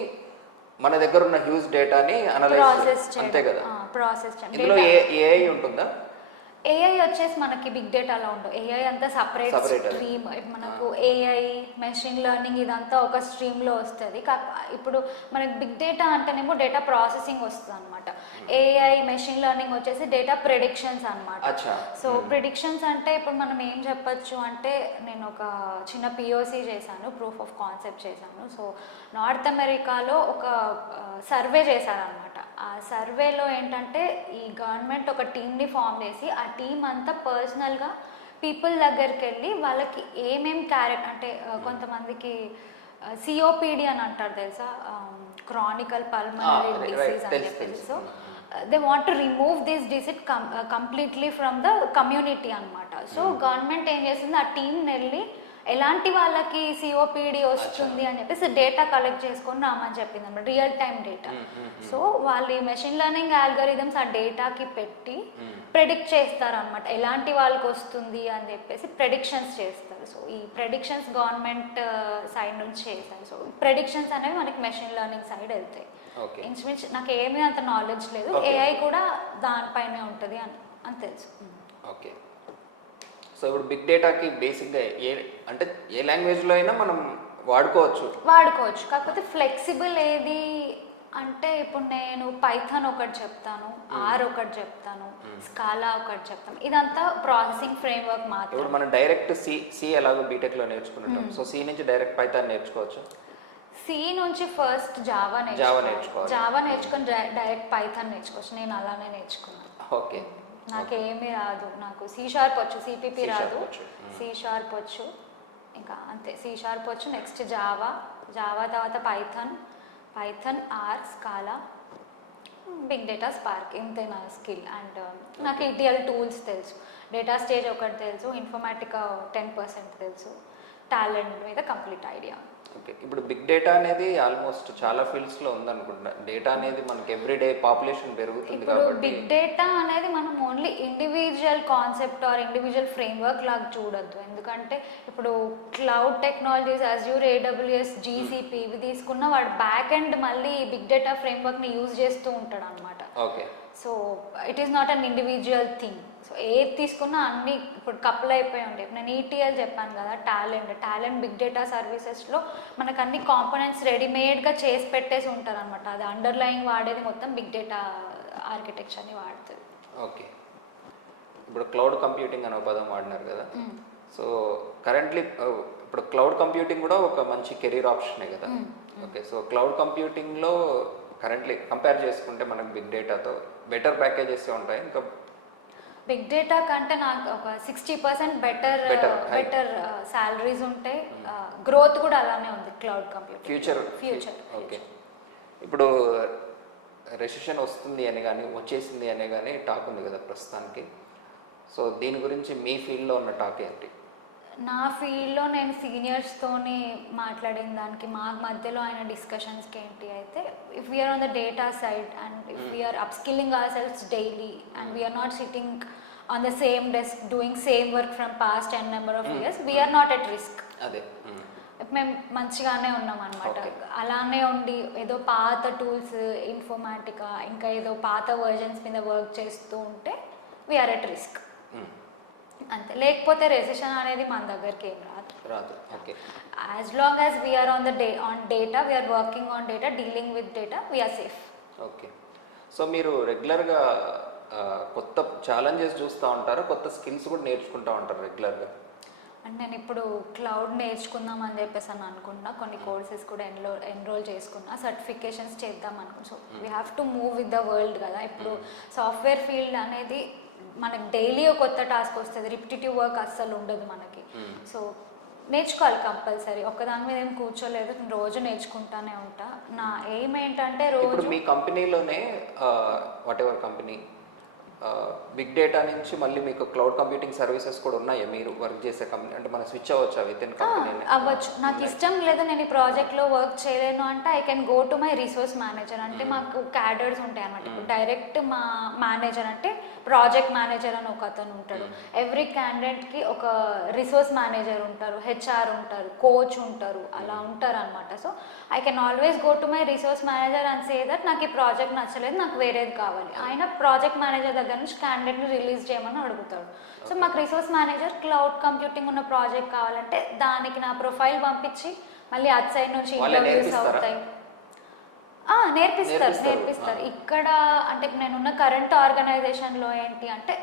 మన దగ్గర ఉన్న హ్యూజ్ డేటాని అనలైజ్, అంతే కదా? ఇందులో ఏఐ ఉంటుందా? ఏఐ వచ్చేసి మనకి బిగ్ డేటాలో ఉండవు. ఏఐ అంతా సపరేట్ స్ట్రీమ్. మనకు ఏఐ, మెషిన్ లెర్నింగ్ ఇదంతా ఒక స్ట్రీమ్లో వస్తుంది. ఇప్పుడు మనకి బిగ్ డేటా అంటేనేమో డేటా ప్రాసెసింగ్ వస్తుంది అనమాట. ఏఐ, మెషిన్ లెర్నింగ్ వచ్చేసి డేటా ప్రెడిక్షన్స్ అనమాట. సో ప్రిడిక్షన్స్ అంటే ఇప్పుడు మనం ఏం చెప్పచ్చు అంటే, నేను ఒక చిన్న పిఓసి చేశాను, ప్రూఫ్ ఆఫ్ కాన్సెప్ట్ చేశాను. సో నార్త్ అమెరికాలో ఒక సర్వే చేశారనమాట. ఆ సర్వేలో ఏంటంటే ఈ గవర్నమెంట్ ఒక టీమ్ని ఫామ్ చేసి ఆ టీం అంతా పర్సనల్గా పీపుల్ దగ్గరికి వెళ్ళి వాళ్ళకి ఏమేం అంటే కొంతమందికి సిఓపిడి అని అంటారు తెలుసా, క్రానికల్ పల్మనరీ డిసీజ్ అని చెప్పేసి. So they want to remove this disease completely from the community అనమాట. సో గవర్నమెంట్ ఏం చేసింది, ఆ టీంని వెళ్ళి ఎలాంటి వాళ్ళకి సిఓపిడి వస్తుంది అని చెప్పేసి డేటా కలెక్ట్ చేసుకొని రామని చెప్పింది అనమాట, రియల్ టైమ్ డేటా. సో వాళ్ళు ఈ మెషిన్ లెర్నింగ్ ఆల్గరిథమ్స్ ఆ డేటాకి పెట్టి ప్రెడిక్ట్ చేస్తారనమాట, ఎలాంటి వాళ్ళకి వస్తుంది అని చెప్పేసి ప్రెడిక్షన్స్ చేస్తారు. సో ఈ ప్రెడిక్షన్స్ గవర్నమెంట్ సైడ్ నుంచి చేస్తారు. సో ప్రెడిక్షన్స్ అనేవి మనకి మెషిన్ లెర్నింగ్ సైడ్ వెళ్తాయి. ఇంచుమించు నాకు ఏమీ అంత నాలెడ్జ్ లేదు, ఏఐ కూడా దానిపైనే ఉంటుంది అని తెలుసు. ఓకే. సో ఇప్పుడు బిగ్ డేటాకి బేసిక్గా ఏ లాంగ్వేజ్లో అయినా మనం వాడుకోవచ్చు. కాకపోతే ఫ్లెక్సిబుల్ ఏది అంటే ఇప్పుడు నేను పైథాన్ ఒకటి చెప్తాను, ఆర్ ఒకటి చెప్తాను, స్కాలా ఒకటి చెప్తాను. ఇదంతా ప్రాసెసింగ్ ఫ్రేమ్వర్క్ మాత్రం. ఇప్పుడు మనం డైరెక్ట్ సి ఎలాగో బీటెక్లో నేర్చుకుంటాం. సో సి నుంచి డైరెక్ట్ పైథాన్ నేర్చుకోవచ్చు. సి నుంచి ఫస్ట్ జావా నేర్చుకొని డైరెక్ట్ పైథాన్ నేర్చుకోవచ్చు. నేను అలానే నేర్చుకున్నాను. ఓకే. నాకేమీ రాదు, నాకు C# వచ్చు, CPP రాదు, C# వచ్చు, ఇంకా అంతే. C# వచ్చు, నెక్స్ట్ జావా తర్వాత Python or Scala, big data Spark, ఇంతే నా స్కిల్. అండ్ నాకు ETL టూల్స్ తెలుసు, డేటా స్టేజ్ ఒకటి తెలుసు, ఇన్ఫర్మాటికా 10% తెలుసు, టాలెంట్ మీద కంప్లీట్ ఐడియా. ఓకే, ఇప్పుడు బిగ్ డేటా అనేది ఆల్మోస్ట్ చాలా ఫీల్డ్స్లో ఉందనుకుంటా. డేటా అనేది మనకి ఎవ్రీడే పాపులేషన్ పెరుగుతుంది ఇప్పుడు కాబట్టి బిగ్ డేటా అనేది మనం only individual concept or individual framework లాగా చూడొద్దు. ఎందుకంటే ఇప్పుడు cloud technologies, Azure, AWS, GCP ఇవి తీసుకున్న వాడు బ్యాక్ ఎండ్ మళ్ళీ బిగ్ డేటా ఫ్రేమ్వర్క్ని యూజ్ చేస్తూ ఉంటాడు అనమాట. Okay, so it is not an individual thing. So ఏది తీసుకున్నా అన్ని ఇప్పుడు కపుల్ అయిపోయి ఉంటాయి. నేను ETL చెప్పాను కదా, టాలెంట్ బిగ్ డేటా సర్వీసెస్లో మనకు అన్ని కాంపోనెంట్స్ రెడీమేడ్గా చేసి పెట్టేసి ఉంటారు అనమాట. అది అండర్లైన్ వాడేది మొత్తం బిగ్ డేటా ఆర్కిటెక్చర్ని వాడుతుంది. ఓకే, ఇప్పుడు క్లౌడ్ కంప్యూటింగ్ అనే పదం వాడినారు కదా. సో కరెంట్లీ ఇప్పుడు క్లౌడ్ కంప్యూటింగ్ కూడా ఒక మంచి కెరీర్ ఆప్షనే కదా. ఓకే, సో క్లౌడ్ కంప్యూటింగ్లో కరెంట్లీ కంపేర్ చేసుకుంటే మనకు బిగ్ డేటాతో బెటర్ ప్యాకేజెస్ ఉంటాయి. ఇంకా బిగ్ డేటా కంటే నాకు ఒక 60% బెటర్ సాలరీస్ ఉంటాయి. గ్రోత్ కూడా అలానే ఉంది క్లౌడ్ కంప్యూటింగ్ ఫ్యూచర్. ఓకే, ఇప్పుడు రెసిషన్ వస్తుంది అని కానీ వచ్చేసింది అనే కానీ టాక్ ఉంది కదా ప్రస్తుతానికి. సో దీని గురించి మీ ఫీల్డ్లో ఉన్న టాక్ ఏంటి? నా ఫీల్డ్లో నేను సీనియర్స్తోని మాట్లాడిన దానికి మా మధ్యలో అయిన డిస్కషన్స్కి ఏంటి అయితే, if we're on the data side and if we're upskilling our selves daily and we're not sitting on the same desk doing same work from past n number of years, we're not at risk. అదే మేము మంచిగానే ఉన్నాం అనమాట. అలానే ఉండి ఏదో పాత tools, ఇన్ఫర్మాటికా ఇంకా ఏదో పాత వర్జన్స్ మీద వర్క్ చేస్తూ ఉంటే వీఆర్ ఎట్ రిస్క్ అంతే. లేకపోతే రెసిషన్ అనేది మన దగ్గరికి ఏం రాదు. Okay, as long as we're on data, we're working on data, dealing with data, we're safe. Okay, so మీరు రెగ్యులర్గా కొత్త ఛాలెంజెస్ చూస్తూ ఉంటారు, కొత్త స్కిల్స్ కూడా నేర్చుకుంటూ ఉంటారు రెగ్యులర్గా? అంటే నేను ఇప్పుడు క్లౌడ్ నేర్చుకుందాం అని చెప్పేసి అని అనుకుంటున్నా. కొన్ని కోర్సెస్ కూడా ఎన్రోల్ చేసుకున్నా, సర్టిఫికేషన్స్ చేద్దాం అనుకుంటున్నా. So we have to move with the world కదా. ఇప్పుడు సాఫ్ట్వేర్ ఫీల్డ్ అనేది మనకు డైలీ ఒక కొత్త టాస్క్ వస్తుంది, రిపిటేటివ్ వర్క్ అస్సలు ఉండదు మనకి. సో నేర్చుకోవాలి కంపల్సరీ. ఒక్కదాని మీద ఏం కూర్చోలేదు, రోజు నేర్చుకుంటానే ఉంటా. నా ఎయిమ్ ఏంటంటే రోజు మీ కంపెనీలోనే whatever company big data నుంచి మళ్ళీ మీకు క్లౌడ్ కంప్యూటింగ్ సర్వీసెస్ కూడా ఉన్నాయా మీరు వర్క్ చేసే కంపెనీ? అంటే మనం స్విచ్ అవ్వచ్చా విత్ ఇన్ కంపెనీ? అవ్వచ్చు. నాకు ఇష్టం లేదు, నేను ఈ ప్రాజెక్ట్లో వర్క్ చేయలేను అంటే I can go to my resource manager. అంటే మాకు క్యాడర్స్ ఉంటాయి అనమాట. ఇప్పుడు డైరెక్ట్ మా మేనేజర్ అంటే ప్రాజెక్ట్ మేనేజర్ అని ఒక అతను ఉంటాడు. ఎవ్రీ క్యాండిడేట్కి ఒక రిసోర్స్ మేనేజర్ ఉంటారు, HR ఉంటారు, కోచ్ ఉంటారు, అలా ఉంటారు అనమాట. So I can always go to my resource manager and say that నాకు ఈ ప్రాజెక్ట్ నచ్చలేదు, నాకు వేరేది కావాలి. ఆయన ప్రాజెక్ట్ మేనేజర్ దగ్గర నుంచి క్యాండిడేట్ని రిలీజ్ చేయమని అడుగుతాడు. సో మాకు రిసోర్స్ మేనేజర్ క్లౌడ్ కంప్యూటింగ్ ఉన్న ప్రాజెక్ట్ కావాలంటే దానికి నా ప్రొఫైల్ పంపించి మళ్ళీ అట్ సైడ్ నుంచి ఇంటర్వ్యూస్ అవుతాయి. నేర్పిస్తారు. ఇక్కడ అంటే నేనున్న కరెంట్ ఆర్గనైజేషన్లో ఏంటి అంటే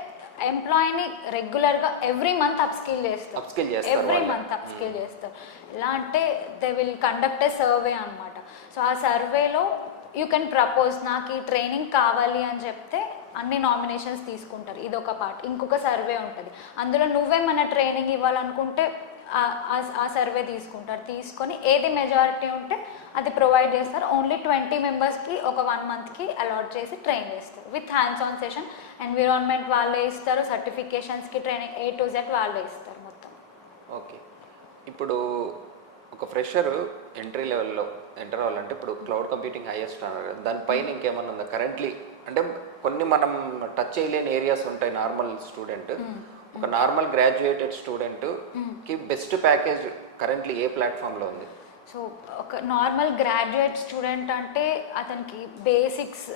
ఎంప్లాయీని రెగ్యులర్గా ఎవ్రీ మంత్ అప్స్కిల్ చేస్తారు. ఎలా అంటే they will conduct A survey అనమాట. సో ఆ సర్వేలో యూ కెన్ ప్రపోజ్, నాకు ఈ ట్రైనింగ్ కావాలి అని చెప్తే అన్ని నామినేషన్స్ తీసుకుంటారు. ఇది ఒక పార్ట్. ఇంకొక సర్వే ఉంటుంది, అందులో నువ్వేమన్నా ట్రైనింగ్ ఇవ్వాలనుకుంటే ఆ సర్వే తీసుకొని ఏది మెజారిటీ ఉంటే అది ప్రొవైడ్ చేస్తారు. ఓన్లీ 20 మెంబర్స్కి ఒక 1 మంత్కి అలాట్ చేసి ట్రైన్ చేస్తారు with hands on session. Environment వాళ్ళే ఇస్తారు, సర్టిఫికేషన్స్కి ట్రైనింగ్ A to Z వాళ్ళే ఇస్తారు మొత్తం. ఓకే, ఇప్పుడు ఒక ఫ్రెషర్ ఎంట్రీ లెవెల్లో ఎంటర్ అవ్వాలంటే ఇప్పుడు క్లౌడ్ కంప్యూటింగ్ హైయెస్ట్ అన్నారు కదా, దానిపైన ఇంకేమన్నా ఉందా కరెంట్లీ? అంటే కొన్ని మనం టచ్ చేయలేని ఏరియాస్ ఉంటాయి. నార్మల్ స్టూడెంట్, ఒక నార్మల్ గ్రాడ్యుయేటెడ్ స్టూడెంట్కి బెస్ట్ ప్యాకేజ్ కరెంట్లీ ఏ ప్లాట్ఫామ్లో ఉంది? సో ఒక నార్మల్ గ్రాడ్యుయేట్ స్టూడెంట్ అంటే అతనికి basics,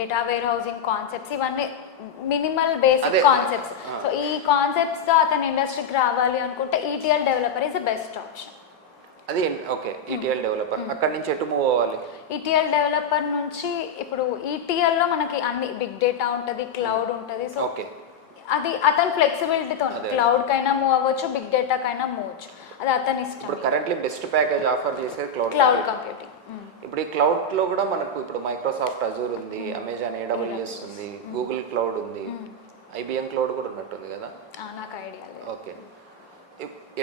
data warehousing concepts, ఇవన్నీ మినిమల్ బేసిక్ కాన్సెప్ట్స్. సో ఈ కాన్సెప్ట్స్తో అతను ఇండస్ట్రీకి రావాలి అనుకుంటే ETL developer is the best option. అది ఓకే, ETL డెవలపర్. అక్కడ నుంచి ఎటు మూవ్ అవ్వాలి? ETL డెవలపర్ నుంచి ఇప్పుడు ETLలో మనకి అన్ని బిగ్ డేటా ఉంటుంది, క్లౌడ్ ఉంటుంది. సో ఓకే, అది అతని ఫ్లెక్సిబిలిటీతో క్లౌడ్ కైనా మూవ్ అవ్వచ్చు, బిగ్ డేటా కైనా మూవ్ అవ్వచ్చు, అది అతని ఇష్టం. ఇప్పుడు కరెంట్లీ బెస్ట్ ప్యాకేజ్ ఆఫర్ చేసేది క్లౌడ్ కంప్యూటింగ్. ఇప్పుడు ఈ క్లౌడ్లో కూడా మనకు ఇప్పుడు మైక్రోసాఫ్ట్ అజూర్ ఉంది, అమెజాన్ AWS ఉంది, గూగుల్ క్లౌడ్ ఉంది, IBM క్లౌడ్ కూడా ఉన్నట్టుంది కదా? నాకు ఐడియా లేదు. ఓకే,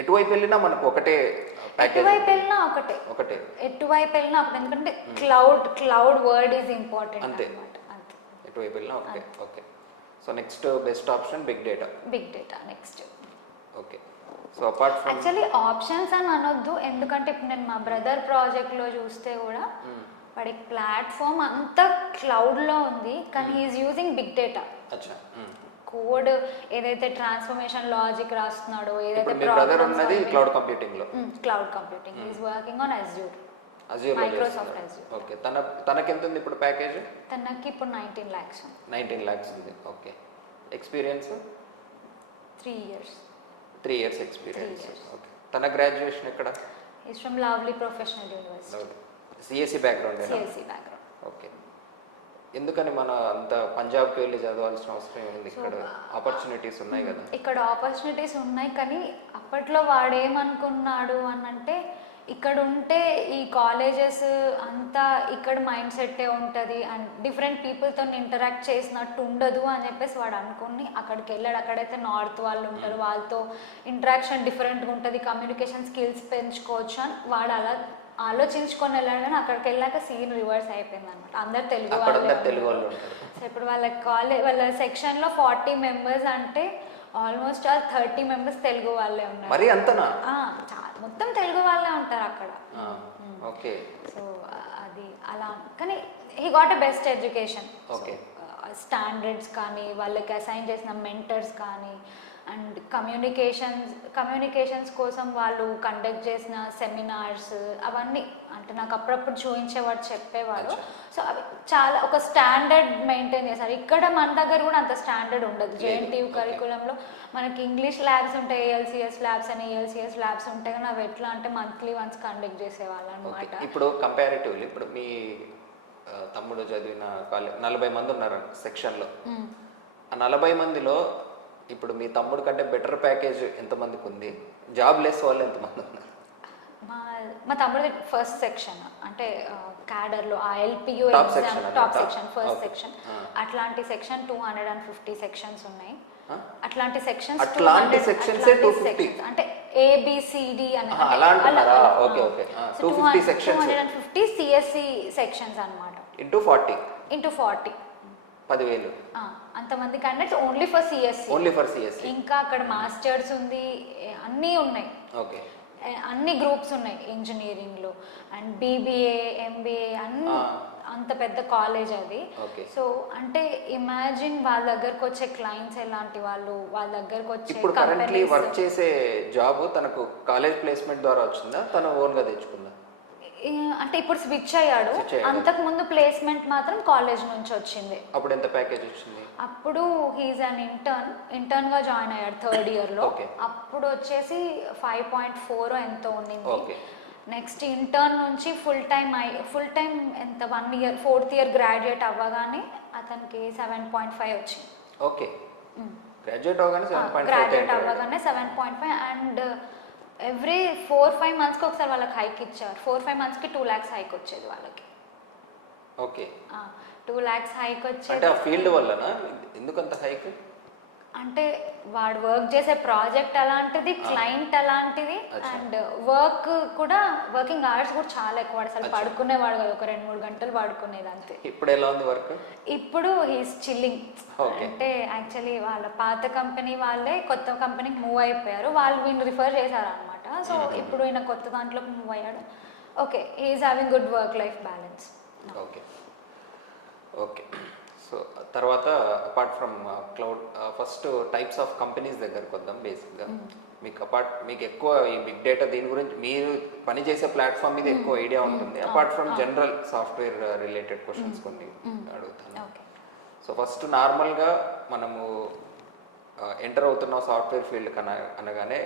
ఎటువైపు వెళ్ళినా మనకు ఒకటే ప్యాకేజ్, ఎటువైపు వెళ్ళినా ఒకటే, ఒకటే ఎటువైపు వెళ్ళినా ఒకటే. ఎందుకంటే క్లౌడ్ వర్డ్ ఈజ్ ఇంపార్టెంట్ అంతే. అన్నమాట. అంతే, ఎటువైపు వెళ్ళినా ఒకటే. Okay. So next best option big data. Big data next. Okay. So apart from actually options అని అనొద్దు, ఎందుకంటే ఇప్పుడు నేను మా బ్రదర్ ప్రాజెక్ట్లో చూస్తే కూడా వాడికి ప్లాట్ఫామ్ అంతా క్లౌడ్లో ఉంది, కానీ హీఈస్ యూజింగ్ బిగ్ డేటా. అచ్చా. కోడ్ ఏదైతే ట్రాన్స్ఫర్మేషన్ లాజిక్ రాస్తున్నాడో, ఏదైతే మీ బ్రదర్ ఉన్నది క్లౌడ్ కంప్యూటింగ్ లో. Cloud computing is working on Azure, Azure Microsoft Azure. Okay. తనకి ఎంత ఉంది ఇప్పుడు ప్యాకేజ్? తనకి ఇప్పుడు 19 lakhs. 19 lakhs ఉంది. ఓకే. Experience 3 years. 3 years experience. Okay. తన గ్రాడ్యుయేషన్ ఎక్కడ? Is from lovely professional university. CSC background. CSC background. Okay. ఎందుకని మన అంత పంజాబ్కి వెళ్ళి చదవాల్సిన అవసరం ఏముంది? ఇక్కడ ఆపర్చునిటీస్ ఉన్నాయి కదా. ఇక్కడ ఆపర్చునిటీస్ ఉన్నాయి, కానీ అప్పట్లో వాడేమనుకున్నాడు అని అంటే, ఇక్కడ ఉంటే ఈ కాలేజెస్ అంతా ఇక్కడ మైండ్ సెట్టే ఉంటుంది అండ్ డిఫరెంట్ పీపుల్తో ఇంటరాక్ట్ చేసినట్టు ఉండదు అని చెప్పేసి వాడు అనుకుని అక్కడికి వెళ్ళాడు. అక్కడైతే నార్త్ వాళ్ళు ఉంటారు, వాళ్ళతో ఇంటరాక్షన్ డిఫరెంట్గా ఉంటుంది, కమ్యూనికేషన్ స్కిల్స్ పెంచుకోవచ్చు అని వాడు అలా ఆలోచించుకొని వెళ్ళాడు. కానీ అక్కడికి వెళ్ళాక సీన్ రివర్స్ అయిపోయింది అనమాట. అందరు తెలుగు వాళ్ళు. సో ఇప్పుడు వాళ్ళ సెక్షన్లో 40 members అంటే ఆల్మోస్ట్ 30 members తెలుగు వాళ్ళే ఉన్నారు. మరి అంతనా? మొత్తం తెలుగు వాళ్ళే ఉంటారు అక్కడ. ఓకే. సో అది అలా, కానీ he got a best education. Okay. Standards కానీ, వాళ్ళకి అసైన్ చేసిన మెంటర్స్ కానీ, అండ్ కమ్యూనికేషన్స్ కోసం వాళ్ళు కండక్ట్ చేసిన సెమినార్స్ అవన్నీ అంటే నాకు అప్పుడప్పుడు చూపించేవాడు, చెప్పేవాడు. సో అవి చాలా ఒక స్టాండర్డ్ మెయింటైన్ చేశారు. ఇక్కడ మన దగ్గర కూడా అంత స్టాండర్డ్ ఉండదు. జేఎన్టీయూ కరికులంలో మనకి ఇంగ్లీష్ ల్యాబ్స్ ఉంటాయి, ఏఎల్సిఎస్ ల్యాబ్స్ అని ఏఎల్సిఎస్ ల్యాబ్స్ ఉంటాయి, కానీ అవి ఎట్లా అంటే మంత్లీ వన్స్ కండక్ట్ చేసేవాళ్ళు అనమాట. ఇప్పుడు కంపారిటివ్లీ ఇప్పుడు మీ తమ్ముడు చదివిన కాలేజ్ 40 మంది ఉన్నారు సెక్షన్లో. ఆ 40 మందిలో ఇప్పుడు మీ తమ్ముడు కంటే బెటర్ ప్యాకేజ్ ఎంతమందికి ఉంది? జాబ్ లెస్ వాళ్ళు ఎంతమంది ఉన్నారు? మా తమ్ముడు ఫస్ట్ సెక్షన్ అంటే క్యాడర్లో ఆ LPU top section first section. అట్లాంటి సెక్షన్ 250 సెక్షన్స్ ఉన్నాయి. అట్లాంటి సెక్షన్స్ అంటే ఏబిసిడి అని 250 సిఎస్సి సెక్షన్స్ అన్నమాట. ఇంటూ 40 10,000 అంతమంది క్యాండిడేట్స్ ఓన్లీ ఫర్ సిఎస్సి. ఇంకా అక్కడ మాస్టర్స్ ఉంది, అన్నీ ఉన్నాయి. ఓకే. అన్ని గ్రూప్స్ ఉన్నాయి ఇంజనీరింగ్లో అండ్ బీబీఏ, ఎంబీఏ అన్ని. అంత పెద్ద కాలేజ్ అది. సో అంటే ఇమాజిన్ వాళ్ళ దగ్గరకు వచ్చే క్లయింట్స్ ఎలాంటి వాళ్ళు, వాళ్ళ దగ్గరకు వచ్చే ఇప్పుడు కరెంట్లీ వర్క్ చేసే జాబ్ తనకు కాలేజ్ ప్లేస్మెంట్ ద్వారా వచ్చిందా, తన ఓన్ గా తెచ్చుకుందా? అంటే ఇప్పుడు స్విచ్ అయ్యాడు. అంతకు ముందు ప్లేస్మెంట్ మాత్రం కాలేజ్ నుంచి వచ్చింది. అప్పుడు ఎంత ప్యాకేజ్ వచ్చింది? అప్పుడు హీఈస్ అన్ ఇంటర్న్ గా జాయిన్ అయ్యాడు 3rd year లో. అప్పుడు వచ్చేసి 5.4 ఎంతో ఉండింది. నెక్స్ట్ ఇంటర్న్ నుంచి ఫుల్ టైం ఎంత 1 year 4th year గ్రాడ్యుయేట్ అవ్వగానే అతనికి 7.5 వచ్చింది. ఓకే. గ్రాడ్యుయేట్ అవ్వగానే 7.5 అండ్ ఎవ్రీ 4-5 monthsకి ఒకసారి వాళ్ళకి హైక్ ఇచ్చారు. 4-5 monthsకి 2 lakhs హైక్ వచ్చేది వాళ్ళకి. ఓకే. 2 lakhs హైక్ వచ్చేది. అంటే ఆ ఫీల్డ్ వల్లనా? ఎందుకంత హైక్? అంటే వాడు వర్క్ చేసే ప్రాజెక్ట్ అలాంటిది, క్లయింట్ అలాంటిది, అండ్ వర్కింగ్ అవర్స్ కూడా చాలా ఎక్కువ. అసలు పడుకునేవాడు కదా, ఒక 2-3 గంటలు పడుకునేది అంతే. ఇప్పుడు ఎలా ఉంది వర్క్? ఇప్పుడు హీస్ చిల్లింగ్. అంటే యాక్చువల్లీ వాళ్ళ పాత కంపెనీ వాళ్ళే కొత్త కంపెనీకి మూవ్ అయిపోయారు, వాళ్ళు వీళ్ళు రిఫర్ చేశారు అనమాట. సో ఇప్పుడు ఈయన కొత్త దాంట్లోకి మూవ్ అయ్యాడు. Okay, he's having good work life balance. Okay. Okay. So తర్వాత apart from cloud, first types of companies దగ్గరకు వద్దాం. బేసిక్గా మీకు ఎక్కువ ఈ బిగ్ డేటా దీని గురించి మీరు పనిచేసే ప్లాట్ఫామ్ మీద ఎక్కువ ఐడియా ఉంటుంది. Apart from general software related questions కొన్ని అడుగుతాను. సో ఫస్ట్ నార్మల్గా మనము ఎంటర్ అవుతున్న సాఫ్ట్వేర్ ఫీల్డ్ అనగానే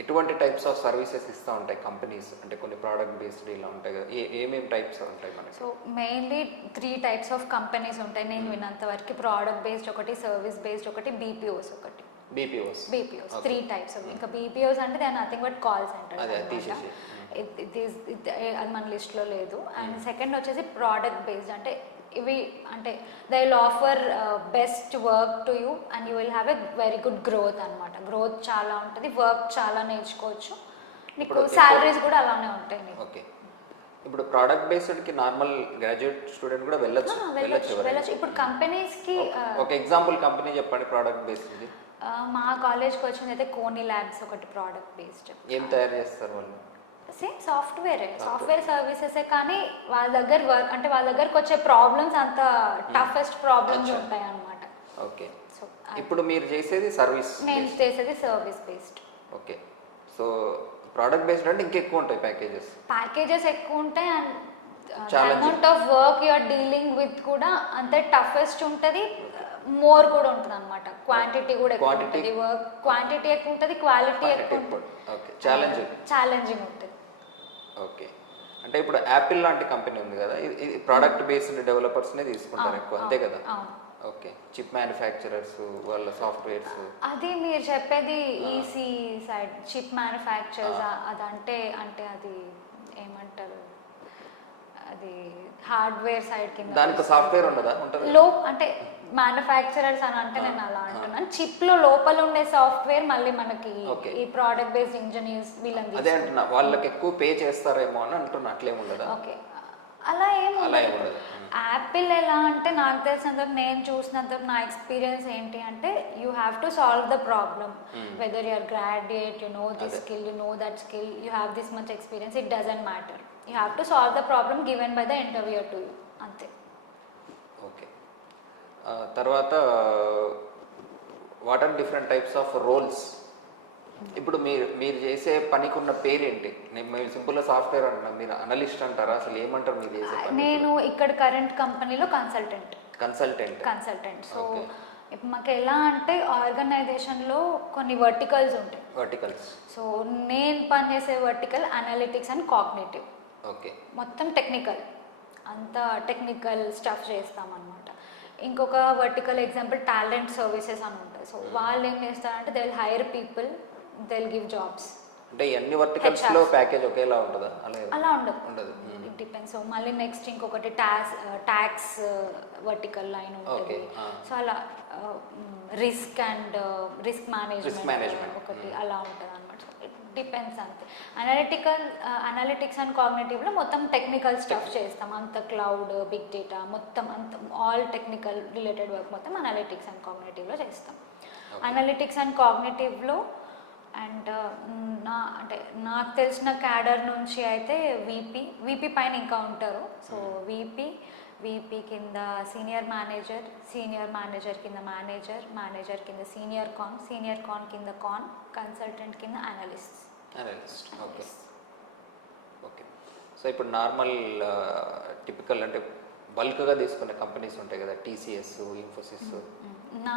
ఎటువంటి టైప్స్ ఆఫ్ సర్వీసెస్ ఇస్తూ ఉంటాయి కంపెనీస్? అంటే కొన్ని ప్రోడక్ట్ బేస్డ్ ఇలా ఉంటాయి కదా, ఏమేమి టైప్స్ ఉంటాయి మనకి? So mainly 3 types of companies ఉంటాయి నేను విన్నంత వరకు. ప్రోడక్ట్ బేస్డ్ ఒకటి, సర్వీస్ బేస్డ్ ఒకటి, బీపీఓస్ ఒకటి. బీపీఓస్ 3 టైప్స్ ఇంకా బీపీఓస్ అంటే they are nothing but call centres అదే అనమాట. తీసేసి అది మన లిస్ట్లో లేదు. అండ్ సెకండ్ వచ్చేసి ప్రోడక్ట్ బేస్డ్, అంటే ఇవి అంటే they will offer best work to you and you will have a very good growth అనమాట. గ్రోత్ చాలా ఉంటుంది, వర్క్ చాలా నేర్చుకోవచ్చు, నీకు శాలరీస్ కూడా అలానే ఉంటాయి నీకు. ఓకే. ఇప్పుడు ప్రోడక్ట్ బేస్డ్కి నార్మల్ గ్రాడ్యుయేట్ స్టూడెంట్ కూడా వెళ్ళొచ్చు. వెళ్ళొచ్చు. ఇప్పుడు కంపెనీస్కి ఒక ఎగ్జాంపుల్ కంపెనీ చెప్పండి ప్రోడక్ట్ బేస్డ్. మా కాలేజ్కి వచ్చింది అయితే కోనీ ల్యాబ్స్ ఒకటి ప్రోడక్ట్ బేస్డ్. ఏం తయారు చేస్తారు వాళ్ళు? సేమ్ సాఫ్ట్వేర్ సర్వీసెసే, కానీ వాళ్ళ దగ్గర వర్క్ అంటే వాళ్ళ దగ్గరకు వచ్చే ప్రాబ్లమ్స్ అంత టఫెస్ట్ ప్రాబ్లమ్స్ ఉంటాయి అన్నమాట. ఓకే. సో ఇప్పుడు మీరు చేసేది సర్వీస్? నేను చేసేది service based. Okay. So product based అంటే ఇంకెక్కువ ఉంటాయి ప్యాకేజెస్ ఎక్కువ ఉంటాయి and amount of work you are dealing with కూడా అంతే టఫెస్ట్ ఉంటుంది, మోర్ కూడా ఉంటుంది అనమాట. క్వాంటిటీ కూడా ఎక్కువ ఉంటుంది, వర్క్ క్వాంటిటీ ఎక్కువ ఉంటుంది, క్వాలిటీ ఎక్కువ ఉంటుంది. ఓకే. ఛాలెంజింగ్ ఉంటుంది. ఓకే. అంటే ఇప్పుడు యాపిల్ లాంటి కంపెనీ ఉంది కదా, ఇది ప్రోడక్ట్ బేస్డ్ డెవలపర్స్నే తీసుకుంటారు ఎక్కువ, అంతే కదా? ఓకే. చిప్ మ్యానుఫ్యాక్చరర్స్ వాళ్ళ సాఫ్ట్వేర్స్, అది మీరు చెప్పేది ఈసీ సైడ్ చిప్ మ్యానుఫ్యాక్చరర్స్, అదంటే అంటే అది ఏమంటారు, అది హార్డ్వేర్ సైడ్ కింద. దానికి సాఫ్ట్వేర్ ఉండదా? ఉంటుంది. అంటే మ్యానుఫ్యాక్చరర్స్ అని అంటే నేను అలా అంటున్నాను. చిప్ లో లోపల ఉండే సాఫ్ట్వేర్ మళ్ళీ మనకి ఈ ప్రోడక్ట్ బేస్డ్ ఇంజనీర్స్ వీళ్ళని. అదే అంటున్నా, వాళ్ళకి ఎక్కువ పే చేస్తారేమో అని అంటున్నా. అట్లేముండదా? ఓకే, అలా ఏముండదు. యాపిల్ ఎలా అంటే నాకు తెలిసినంత, నేను చూసినంత, నా ఎక్స్పీరియన్స్ ఏంటి అంటే you have to solve the problem, whether you're graduate, you know this skill, you know that skill, you have this much experience, it doesn't matter. You have to solve the problem given by the interviewer to you, అంతే. Okay. తర్వాత what are different types of roles? ఇప్పుడు మీరు చేసే పనికి ఉన్న పేరేంటి? మీరు సింపుల్గా సాఫ్ట్వేర్ అంటున్నా, మీరు అనలిస్ట్ అంటారా? అసలు ఏమంటారు మీరు చేసే పని? నేను ఇక్కడ కరెంట్ కంపెనీలో కన్సల్టెంట్. సో ఇప్పుడు మాకు ఎలా అంటే ఆర్గనైజేషన్లో కొన్ని వర్టికల్స్ ఉంటాయి. సో నేను పనిచేసే vertical analytics and cognitive. Okay. మొత్తం టెక్నికల్, అంతా టెక్నికల్ స్టఫ్ చేస్తామన్నమాట. ఇంకొక వర్టికల్ ఎగ్జాంపుల్ టాలెంట్ సర్వీసెస్ అని ఉంటాయి. సో వాళ్ళు ఏం చేస్తారంటే they will hire people, they will give jobs. అంటే అన్ని వర్టికల్స్ లో ప్యాకేజ్ ఒకేలా ఉంటుందా? అలా ఉండదు, ఇట్ డిపెండ్స్. సో మళ్ళీ నెక్స్ట్ ఇంకొకటి ట్యాక్స్ వర్టికల్ లైన్ ఉంటుంది. సో అలా రిస్క్ మేనేజ్మెంట్ ఒకటి అలా ఉంటుంది అనమాట. ఇట్ డిపెండ్స్ అంతే. అనలిటిక్స్ అండ్ కాగ్నిటివ్లో మొత్తం టెక్నికల్ స్టఫ్ చేస్తాం, అంత క్లౌడ్, బిగ్ డేటా, మొత్తం అంత ఆల్ టెక్నికల్ రిలేటెడ్ వర్క్ మొత్తం అనలిటిక్స్ అండ్ కాగ్నిటివ్లో చేస్తాం. అనలిటిక్స్ అండ్ కాగ్నిటివ్లో అండ్ అంటే నాకు తెలిసిన క్యాడర్ నుంచి అయితే వీపీ పైన ఇంకా ఉంటారు. సో వీపీ కింద సీనియర్ మేనేజర్ కింద మేనేజర్ కింద సీనియర్ కాన్ కింద కన్సల్టెంట్ కింద అనలిస్ట్. ఓకే. సో ఇప్పుడు నార్మల్ టిపికల్ అంటే బల్క్గా తీసుకునే కంపెనీస్ ఉంటాయి కదా, టీసీఎస్, ఇన్ఫోసిస్. నా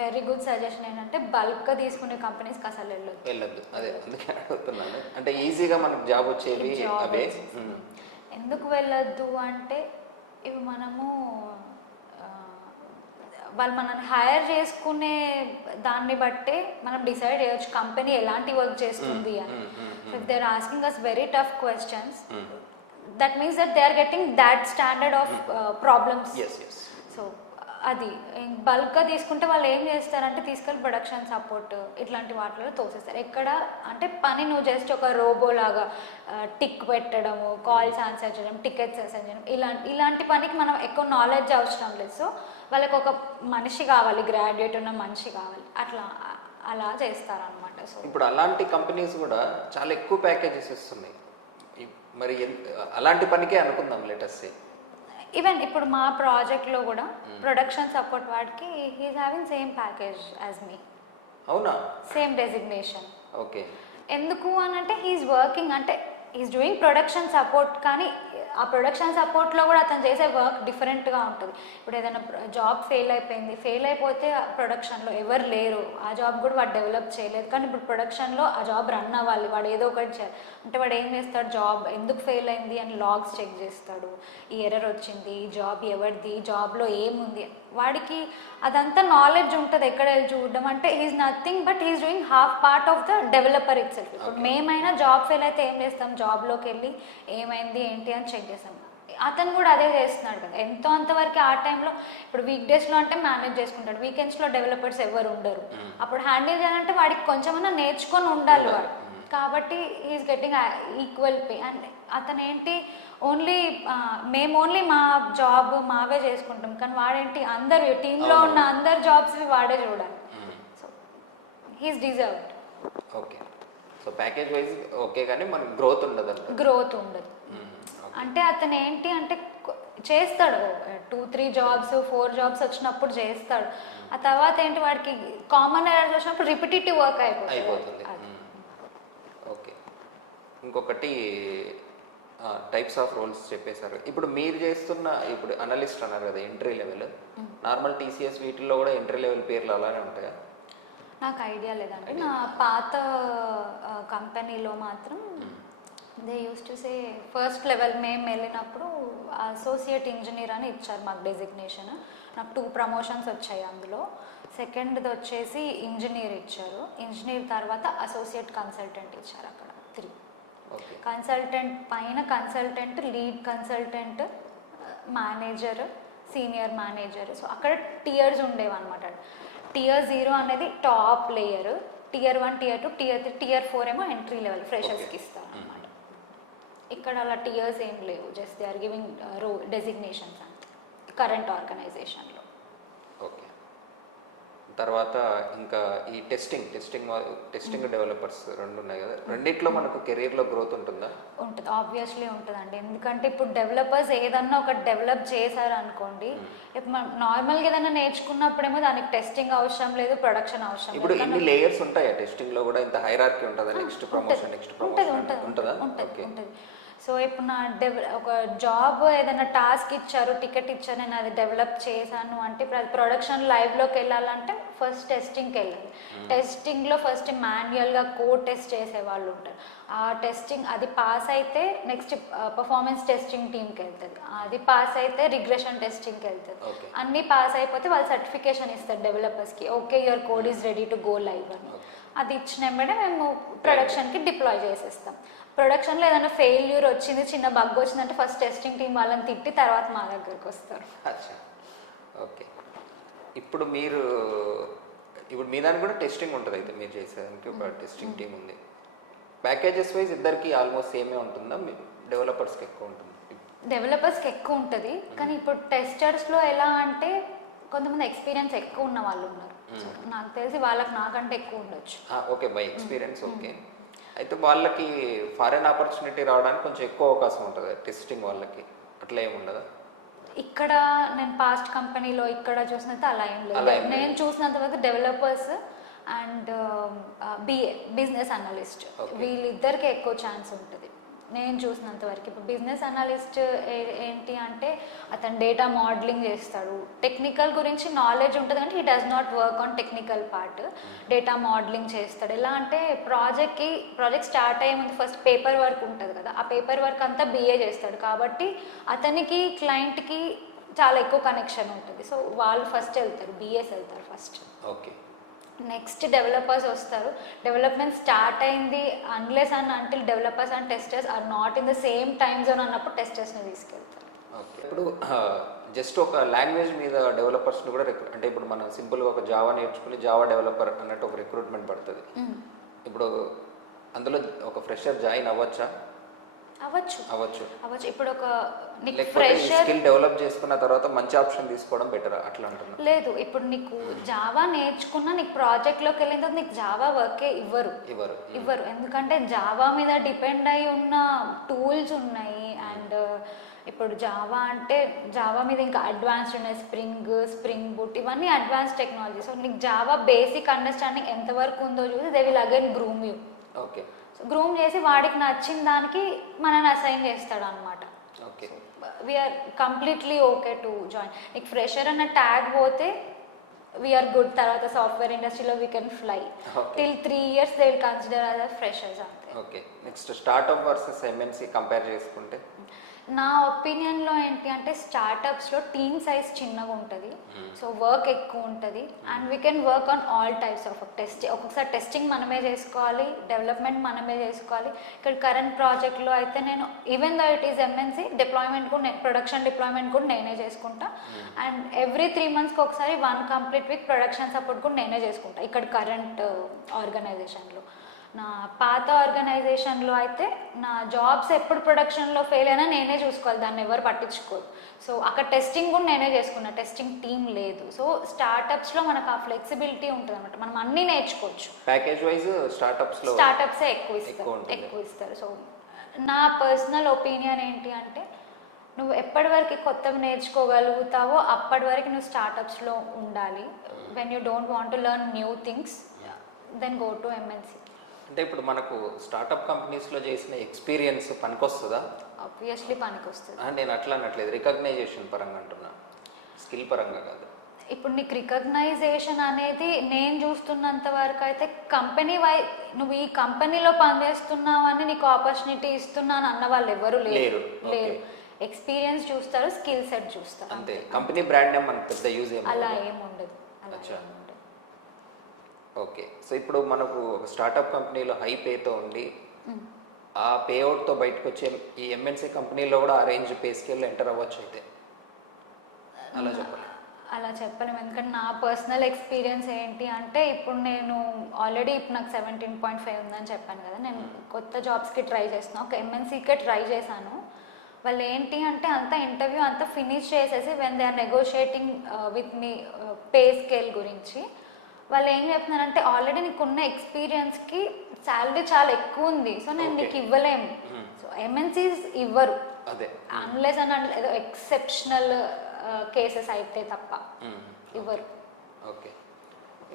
వెరీ గుడ్ సజెషన్ ఏంటంటే బల్క్గా తీసుకునే కంపెనీస్కి అసలు వెళ్ళొద్దు. అదే అందుకే అడుగుతున్నాను. అంటే ఈజీగా మనకు జాబ్ వచ్చేవి అవే. ఎందుకు వెళ్ళొద్దు అంటే ఇవి మనము వాళ్ళు మనల్ని హైర్ చేసుకునే దాన్ని బట్టే మనం డిసైడ్ చేయొచ్చు కంపెనీ ఎలాంటి వర్క్ చేస్తుంది అని. So if they are asking us very tough questions, that means that they are getting that standard of problems. So అది బల్క్గా తీసుకుంటే వాళ్ళు ఏం చేస్తారంటే తీసుకెళ్ళి ప్రొడక్షన్ సపోర్ట్ ఇట్లాంటి వాటిలో తోసేస్తారు. ఎక్కడ అంటే పని నువ్వు జస్ట్ ఒక రోబో లాగా టిక్ పెట్టడము, కాల్స్ ఆన్సర్ చేయడం, టికెట్స్ అసైన్ చేయడం, ఇలాంటి పనికి మనం ఎక్కువ నాలెడ్జ్ అవసరం లేదు. సో వాళ్ళకి ఒక మనిషి కావాలి, గ్రాడ్యుయేట్ ఉన్న మనిషి కావాలి, అలా చేస్తారనమాట. సో ఇప్పుడు అలాంటి కంపెనీస్ కూడా చాలా ఎక్కువ ప్యాకేజెస్ ఇస్తున్నాయి. మరి అలాంటి పనికే అనుకుందాం, లెటస్ సే ఈవెన్ ఇప్పుడు మా ప్రాజెక్ట్లో కూడా ప్రొడక్షన్ సపోర్ట్ వాడికి he's having same package as me. అవునా? Same designation. ఓకే. ఎందుకు అని అంటే హీఈస్ వర్కింగ్, అంటే హీఈస్ డూయింగ్ ప్రొడక్షన్ సపోర్ట్, కానీ ఆ ప్రొడక్షన్ సపోర్ట్లో కూడా అతను చేసే వర్క్ డిఫరెంట్గా ఉంటుంది. ఇప్పుడు ఏదైనా జాబ్ ఫెయిల్ అయిపోతే ప్రొడక్షన్లో ఎవరు లేరు, ఆ జాబ్ కూడా వాడు డెవలప్ చేయలేదు. కానీ ఇప్పుడు ప్రొడక్షన్లో ఆ జాబ్ రన్ అవ్వాలి, వాడు ఏదో ఒకటి చేయాలి అంటే వాడు ఏం చేస్తాడు, జాబ్ ఎందుకు ఫెయిల్ అయింది అని లాగ్స్ చెక్ చేస్తాడు, ఈ ఎర్రర్ వచ్చింది, ఈ జాబ్ ఎవరిది, జాబ్లో ఏముంది, వాడికి అదంతా నాలెడ్జ్ ఉంటుంది ఎక్కడ వెళ్ళి చూడడం అంటే is nothing but is doing half part of the developer it self. ఇప్పుడు మేమైనా జాబ్ ఫెయిల్ అయితే ఏం చేస్తాం, జాబ్లోకి వెళ్ళి ఏమైంది ఏంటి అని చెక్ చేస్తాం. అతను కూడా అదే చేస్తున్నాడు కదా, ఎంతో అంతవరకు ఆ టైంలో. ఇప్పుడు వీక్ డేస్లో అంటే మేనేజ్ చేసుకుంటాడు, వీకెండ్స్లో డెవలపర్స్ ఎవరు ఉండరు, అప్పుడు హ్యాండిల్ చేయాలంటే వాడికి కొంచెమన్నా నేర్చుకొని ఉండాలి వాడు. కాబట్టి is getting equal pay. And అతను ఏంటి ఓన్లీ మేము ఓన్లీ మా జాబ్ మావే చేసుకుంటాం, కానీ వాడేంటి అందరు టీంలో ఉన్న అందరు జాబ్స్ వాడే చూడాలి. So he's deserved. Okay. So package wise okay, కానీ మనకి గ్రోత్ ఉండదు. గ్రోత్ ఉండదు అంటే అతను ఏంటి అంటే చేస్తాడు 2-3 జాబ్స్ 4 జాబ్స్ వచ్చినప్పుడు చేస్తాడు. ఆ తర్వాత ఏంటి వాడికి కామన్ ఎర్రర్స్ వచ్చినప్పుడు రిపిటేటివ్ వర్క్ అయిపోతుంది. ఓకే. ఇంకొకటి టైప్స్ ఆఫ్ రోల్స్ చెప్పేశారు. ఇప్పుడు మీరు చేస్తున్న ఇప్పుడు అనలిస్ట్ అన్నారు కదా, ఎంట్రీ లెవెల్. నార్మల్ టీసీఎస్ వీటిల్లో కూడా ఎంట్రీ లెవెల్ పేర్లు అలానే ఉంటాయా? నాకు ఐడియా లేదండి. నా పాత కంపెనీలో మాత్రం they use to say first level మేము వెళ్ళినప్పుడు అసోసియేట్ ఇంజనీర్ అని ఇచ్చారు మాకు డెసిగ్నేషన్. నాకు 2 ప్రమోషన్స్ వచ్చాయి అందులో. సెకండ్ది వచ్చేసి ఇంజనీర్ ఇచ్చారు, ఇంజనీర్ తర్వాత అసోసియేట్ కన్సల్టెంట్ ఇచ్చారు, అక్కడ 3. కన్సల్టెంట్ పైన consultant, lead consultant, manager, senior manager. So అక్కడ టియర్స్ ఉండేవన్నమాట. టియర్ 0 అనేది top layer, tier 1, tier 2, tier 3, tier 4 ఏమో ఎంట్రీ లెవెల్ ఫ్రెషర్స్కి ఇస్తారు అనమాట. ఇక్కడ అలా టియర్స్ ఏం లేవు, just they are giving designations అంతే కరెంట్ ఆర్గనైజేషన్లో. ఓకే. తర్వాత ఇంకా ఈ టెస్టింగ్ డెవలపర్స్ 2 ఉన్నాయి కదా, రెండిట్లో మనకు కెరీర్లో గ్రోత్ ఉంటుందా? ఉంటుంది, ఆబ్వియస్లీ ఉంటుందండి. ఎందుకంటే ఇప్పుడు డెవలపర్స్ ఏదన్నా ఒకటి డెవలప్ చేశారు అనుకోండి, ఇప్పుడు మనం నార్మల్గా ఏదైనా నేర్చుకున్నప్పుడేమో దానికి టెస్టింగ్ అవసరం లేదు, ప్రొడక్షన్ అవసరం లేదు. ఇప్పుడు ఇన్ని లేయర్స్ ఉంటాయా టెస్టింగ్లో కూడా? ఇంత హైరార్కీ ఉంటుందా? నెక్స్ట్ ప్రమోషన్ ఉంటుందా? ఉంటుంది. సో ఇప్పుడు నా ఒక జాబ్ ఏదైనా టాస్క్ ఇచ్చారు, టికెట్ ఇచ్చారు, నేను అది డెవలప్ చేశాను అంటే ప్రొడక్షన్ లైవ్లోకి వెళ్ళాలంటే ఫస్ట్ టెస్టింగ్కి వెళ్ళాలి. టెస్టింగ్లో ఫస్ట్ మాన్యువల్గా కోడ్ టెస్ట్ చేసే వాళ్ళు ఉంటారు. ఆ టెస్టింగ్ అది పాస్ అయితే నెక్స్ట్ పర్ఫార్మెన్స్ టెస్టింగ్ టీమ్కి వెళ్తుంది, అది పాస్ అయితే రిగ్రెషన్ టెస్టింగ్కి వెళ్తుంది. అన్నీ పాస్ అయిపోతే వాళ్ళు సర్టిఫికేషన్ ఇస్తారు డెవలపర్స్కి, okay your code is ready to go live అని. అది ఇచ్చిన వెంబడే మేము ప్రొడక్షన్కి డిప్లాయ్ చేసేస్తాం. ప్రొడక్షన్లో ఏదైనా ఫెయిల్యూర్ వచ్చింది, చిన్న బగ్ వచ్చిందంటే ఫస్ట్ టెస్టింగ్ టీం వాళ్ళని తిట్టి తర్వాత మా దగ్గరకు వస్తారు. ఓకే. ఇప్పుడు మీ దానికి కూడా టెస్టింగ్ ఉంటుంది అయితే, మీరు చేసేదానికి ఒక టెస్టింగ్ టీం ఉంది. ప్యాకేజెస్ వైజ్ ఇద్దరికి ఆల్మోస్ట్ సేమే ఉంటుందా? డెవలపర్స్కి ఎక్కువ ఉంటుంది? డెవలపర్స్కి ఎక్కువ ఉంటుంది, కానీ ఇప్పుడు టెస్టర్స్లో ఎలా అంటే కొంతమంది ఎక్స్పీరియన్స్ ఎక్కువ ఉన్న వాళ్ళు ఉన్నారు. నాకు తెలిసి వాళ్ళకి నాకంటే ఎక్కువ ఉండొచ్చు. Okay, by experience. ఓకే. అయితే వాళ్ళకి ఫారెన్ ఆపర్చునిటీ రావడానికి కొంచెం ఎక్కువ అవకాశం ఉంటుంది టెస్టింగ్ వాళ్ళకి, అట్లా ఏమి ఉండదా? ఇక్కడ నేను పాస్ట్ కంపెనీలో ఇక్కడ చూసినంత అలా ఏం లేదు. నేను చూసినంత వరకు developers and BA business analyst వీళ్ళిద్దరికి ఎక్కువ ఛాన్స్ ఉంటుంది నేను చూసినంత వరకు. ఇప్పుడు బిజినెస్ అనలిస్ట్ ఏంటి అంటే అతను డేటా మోడలింగ్ చేస్తాడు, టెక్నికల్ గురించి నాలెడ్జ్ ఉంటుంది కానీ he does not work on technical part. Data modelling చేస్తాడు. ఎలా అంటే ప్రాజెక్ట్ స్టార్ట్ అయ్యే ముందు ఫస్ట్ పేపర్ వర్క్ ఉంటుంది కదా, ఆ పేపర్ వర్క్ అంతా బిఏ చేస్తాడు కాబట్టి అతనికి క్లయింట్కి చాలా ఎక్కువ కనెక్షన్ ఉంటుంది. సో వాళ్ళు ఫస్ట్ వెళ్తారు, బిఏస్ వెళ్తారు ఫస్ట్. ఓకే. నెక్స్ట్ డెవలపర్స్ వస్తారు. డెవలప్మెంట్ స్టార్ట్ అయింది unless and until developers and testers are not in the same time zone అన్నప్పుడు టెస్టర్స్ని తీసుకెళ్తారు. ఓకే. ఇప్పుడు జస్ట్ ఒక లాంగ్వేజ్ మీద డెవలపర్స్ని కూడా అంటే ఇప్పుడు మనం సింపుల్గా ఒక జావా నేర్చుకుని జావా డెవలపర్ అన్నట్టు ఒక రిక్రూట్మెంట్ పడుతుంది. ఇప్పుడు అందులో ఒక ఫ్రెషర్ జాయిన్ అవ్వచ్చా? అవ్వచ్చు. ఇప్పుడు ఒక స్కిల్ డెవలప్ చేసుకున్న తర్వాత మంచి ఆప్షన్ తీసుకోవడం బెటర్ అట్లా అంటున్నా. లేదు, ఇప్పుడు నీకు జావా నేర్చుకున్నా నీకు ప్రాజెక్ట్లోకి వెళ్ళిన తర్వాత నీకు జావా వర్కే ఇవ్వరు. ఎందుకంటే జావా మీద డిపెండ్ అయి ఉన్న టూల్స్ ఉన్నాయి. అండ్ ఇప్పుడు జావా అంటే జావా మీద ఇంకా అడ్వాన్స్డ్ ఉన్నాయి, స్ప్రింగ్ బూట్ ఇవన్నీ అడ్వాన్స్ టెక్నాలజీ. సో నీకు జావా బేసిక్ అండర్స్టాండింగ్ ఎంతవరకు ఉందో చూసి they will again groom you. Okay. Groom చేసి వాడికి నచ్చిన దానికి మనల్ని అసైన్ చేస్తాడు అనమాట. We're completely okay to join. నీకు ఫ్రెషర్ అన్న ట్యాగ్ పోతే వీఆర్ గుడ్. తర్వాత సాఫ్ట్వేర్ ఇండస్ట్రీలో we can fly till 3 years they will consider as freshers అంతే. Okay. Next startup versus MNC compare చేసుకుంటే నా ఒపీనియన్లో ఏంటి అంటే స్టార్టప్స్లో టీమ్ సైజ్ చిన్నగా ఉంటుంది, సో వర్క్ ఎక్కువ ఉంటుంది and we can work on all types of ఒక్కొక్కసారి టెస్టింగ్ మనమే చేసుకోవాలి, డెవలప్మెంట్ మనమే చేసుకోవాలి. ఇక్కడ కరెంట్ ప్రాజెక్ట్లో అయితే నేను even though it is MNC deployment కూడా ప్రొడక్షన్ డిప్లాయ్మెంట్ కూడా నేనే చేసుకుంటా అండ్ ఎవ్రీ 3 monthsకి ఒకసారి 1 complete week ప్రొడక్షన్ సపోర్ట్ కూడా నేనే చేసుకుంటా ఇక్కడ కరెంట్ ఆర్గనైజేషన్లో. నా పాత ఆర్గనైజేషన్లో అయితే నా జాబ్స్ ఎప్పుడు ప్రొడక్షన్లో ఫెయిల్ అయినా నేనే చూసుకోవాలి, దాన్ని ఎవరు పట్టించుకోరు. సో అక్కడ టెస్టింగ్ కూడా నేనే చేసుకున్నా, టెస్టింగ్ టీమ్ లేదు. సో స్టార్టప్స్లో మనకు ఆ ఫ్లెక్సిబిలిటీ ఉంటుంది అనమాట, మనం అన్నీ నేర్చుకోవచ్చు. ప్యాకేజ్ వైజ్ స్టార్టప్సే ఎక్కువ ఇస్తారు. సో నా పర్సనల్ ఒపీనియన్ ఏంటి అంటే నువ్వు ఎప్పటి వరకు కొత్తగా నేర్చుకోగలుగుతావో అప్పటి వరకు నువ్వు స్టార్టప్స్లో ఉండాలి. When you don't want to learn new things then go to MNC. అంటే ఇప్పుడు మనకు స్టార్టప్ కంపెనీస్లో చేసిన ఎక్స్పీరియన్స్ పనికొస్తుందా? ఆబ్వియస్లీ పనికొస్తుంది. నేను అట్లా అనట్లేదు, రికగ్నైజేషన్ పరంగా అంటున్నా, స్కిల్ పరంగా కాదు. ఇప్పుడు నీకు రికగ్నైజేషన్ అనేది నేను చూస్తున్నంత వరకు అయితే కంపెనీ నువ్వు ఈ కంపెనీలో పనిచేస్తున్నావు అని నీకు ఆపర్చునిటీ ఇస్తున్నాను అన్న వాళ్ళు ఎవరు లేరు. ఎక్స్పీరియన్స్ చూస్తారు, స్కిల్ సెట్ చూస్తారు అంతే. కంపెనీ బ్రాండ్ నేమ్ మనకు పెద్ద యూజ్ అలా ఏముండదు. ఓకే. సో ఇప్పుడు మనకు ఒక స్టార్టప్ కంపెనీలో హై పేతో ఉండి ఆ పేఅవుట్తో బయటకు వచ్చే ఈ ఎంఎన్సీ కంపెనీలో కూడా ఆ రేంజ్ పే స్కేల్లో ఎంటర్ అవ్వచ్చు అయితే అలా చెప్పాలి? అలా చెప్పలేము, ఎందుకంటే నా పర్సనల్ ఎక్స్పీరియన్స్ ఏంటి అంటే ఇప్పుడు నేను ఆల్రెడీ ఇప్పుడు నాకు 17.5 ఉందని చెప్పాను కదా, నేను కొత్త జాబ్స్కి ట్రై చేస్తున్నాను. ఒక ఎంఎన్సీకే ట్రై చేశాను. వాళ్ళు ఏంటి అంటే అంతా ఇంటర్వ్యూ అంతా ఫినిష్ చేసేసి when they are negotiating with మీ పే స్కేల్ గురించి వాళ్ళు ఏం చెప్తున్నారంటే ఆల్రెడీ నీకున్న ఎక్స్పీరియన్స్కి శాలరీ చాలా ఎక్కువ ఉంది, సో నేను నీకు ఇవ్వలేము. సో ఎంఎన్సీస్ ఇవ్వరు అన్లెస్ అని ఏదో ఎక్సెప్షనల్ కేసెస్ అయితే తప్ప ఇవ్వరు. ఓకే.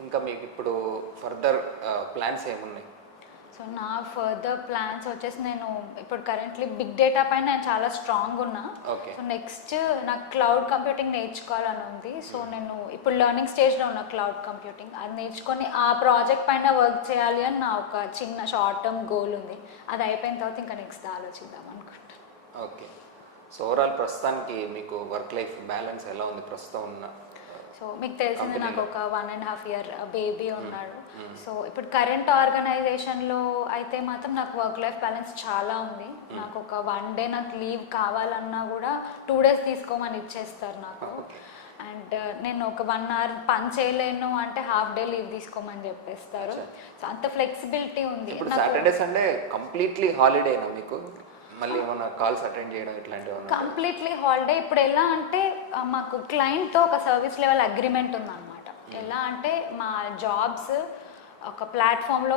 ఇంకా మీకు ఇప్పుడు ఫర్దర్ ప్లాన్స్ ఏమున్నాయి? సో నా ఫర్దర్ ప్లాన్స్ వచ్చేసి నేను ఇప్పుడు కరెంట్లీ బిగ్ డేటా పైన నేను చాలా స్ట్రాంగ్ ఉన్నా. సో నెక్స్ట్ నాకు క్లౌడ్ కంప్యూటింగ్ నేర్చుకోవాలని ఉంది. సో నేను ఇప్పుడు లెర్నింగ్ స్టేజ్లో ఉన్న క్లౌడ్ కంప్యూటింగ్ అది నేర్చుకొని ఆ ప్రాజెక్ట్ పైన వర్క్ చేయాలి అని నా ఒక చిన్న షార్ట్ టర్మ్ గోల్ ఉంది. అది అయిపోయిన తర్వాత ఇంకా నెక్స్ట్ ఆలోచిద్దాం అనుకుంటా. ఓకే. సో ఓవరాల్ ప్రస్తుతానికి మీకు వర్క్ లైఫ్ బ్యాలెన్స్ ఎలా ఉంది ప్రస్తుతం ఉన్న? సో మీకు తెలిసింది నాకు ఒక 1.5 year బేబీ ఉన్నాడు. సో ఇప్పుడు కరెంట్ ఆర్గనైజేషన్లో అయితే మాత్రం నాకు వర్క్ లైఫ్ బ్యాలెన్స్ చాలా ఉంది. నాకు ఒక 1 day నాకు లీవ్ కావాలన్నా కూడా 2 days తీసుకోమని ఇచ్చేస్తారు నాకు. అండ్ నేను ఒక 1 hour పని చేయలేను అంటే హాఫ్ డే లీవ్ తీసుకోమని చెప్పేస్తారు. సో అంత ఫ్లెక్సిబిలిటీ ఉంది. సాటర్డే సండే కంప్లీట్లీ హాలిడేనా మీకు? మళ్ళీ ఏమైనా కాల్స్ అటెండ్ చేయడం ఇట్లాంటివి? Completely holiday. ఇప్పుడు ఎలా అంటే మాకు క్లయింట్తో ఒక సర్వీస్ లెవెల్ అగ్రిమెంట్ ఉందన్నమాట. ఎలా అంటే మా జాబ్స్ ఒక ప్లాట్ఫామ్లో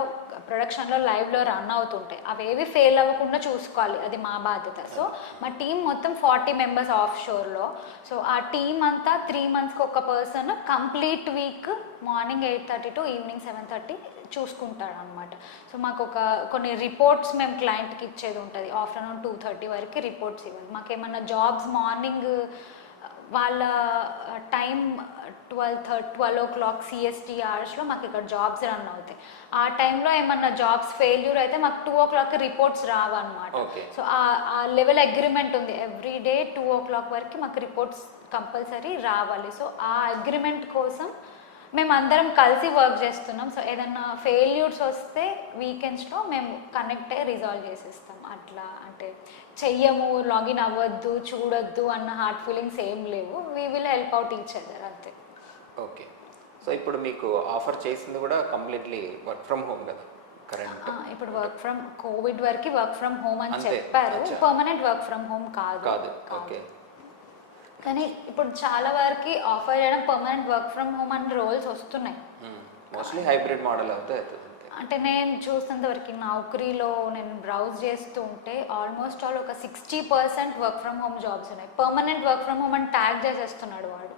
ప్రొడక్షన్లో లైవ్లో రన్ అవుతుంటాయి, అవేవి ఫెయిల్ అవ్వకుండా చూసుకోవాలి, అది మా బాధ్యత. సో మా టీం మొత్తం 40 members ఆఫ్ షోర్లో. సో ఆ టీం అంతా 3 monthsకి ఒక person complete week morning 8:30 to evening 7:30 చూసుకుంటాడు అనమాట. సో మాకు కొన్ని రిపోర్ట్స్ మేము క్లయింట్కి ఇచ్చేది ఉంటుంది. ఆఫ్టర్నూన్ 2:30 వరకు రిపోర్ట్స్ ఇవ్వాలి. మాకేమన్నా జాబ్స్ మార్నింగ్ వాళ్ళ టైం 12 o'clock CST అవర్స్లో మాకు ఇక్కడ జాబ్స్ రన్ అవుతాయి. ఆ టైంలో ఏమన్నా జాబ్స్ ఫెయిల్యూర్ అయితే మాకు 2 o'clock రిపోర్ట్స్ రావన్నమాట. సో ఆ లెవెల్ అగ్రిమెంట్ ఉంది, ఎవ్రీ డే 2 o'clock వరకు మాకు రిపోర్ట్స్ కంపల్సరీ రావాలి. సో ఆ అగ్రిమెంట్ కోసం మేము అందరం కలిసి వర్క్ చేస్తున్నాం. సో ఏదన్నా ఫెయిల్యూర్స్ వస్తే వీకెండ్స్లో మేము కనెక్ట్ అయ్యి రిజాల్వ్ చేసేస్తాం. అట్లా అంటే చెయ్యము, లాగిన్ అవ్వద్దు, చూడొద్దు అన్న హార్ట్ ఫీలింగ్స్ ఏం లేవు. We will help out each other అంతే. ఓకే. సో ఇప్పుడు మీకు ఆఫర్ చేసింది కూడా కంప్లీట్లీ వర్క్ ఫ్రమ్ హోమ్ కదా కరెంట్? ఇప్పుడు వర్క్ ఫ్రమ్ కోవిడ్ వరకు వర్క్ ఫ్రమ్ హోమ్ అని చెప్పారు, పర్మనెంట్ వర్క్ ఫ్రమ్ హోమ్ కాదు. ఓకే. కానీ ఇప్పుడు చాలా వరకు ఆఫర్ చేయడం పర్మనెంట్ వర్క్ ఫ్రమ్ హోమ్ అని రోల్స్ వస్తున్నాయి. మోస్ట్లీ హైబ్రిడ్ మోడల్ అవుతాయి. అంటే నేను చూసినంత వరకు నౌకరీలో నేను బ్రౌజ్ చేస్తూ ఉంటే ఆల్మోస్ట్ ఆల్ ఒక 60% వర్క్ ఫ్రమ్ హోమ్ జాబ్స్ ఉన్నాయి. పర్మనెంట్ వర్క్ ఫ్రమ్ హోమ్ అని ట్యాగ్ చేసేస్తున్నాడు వాడు,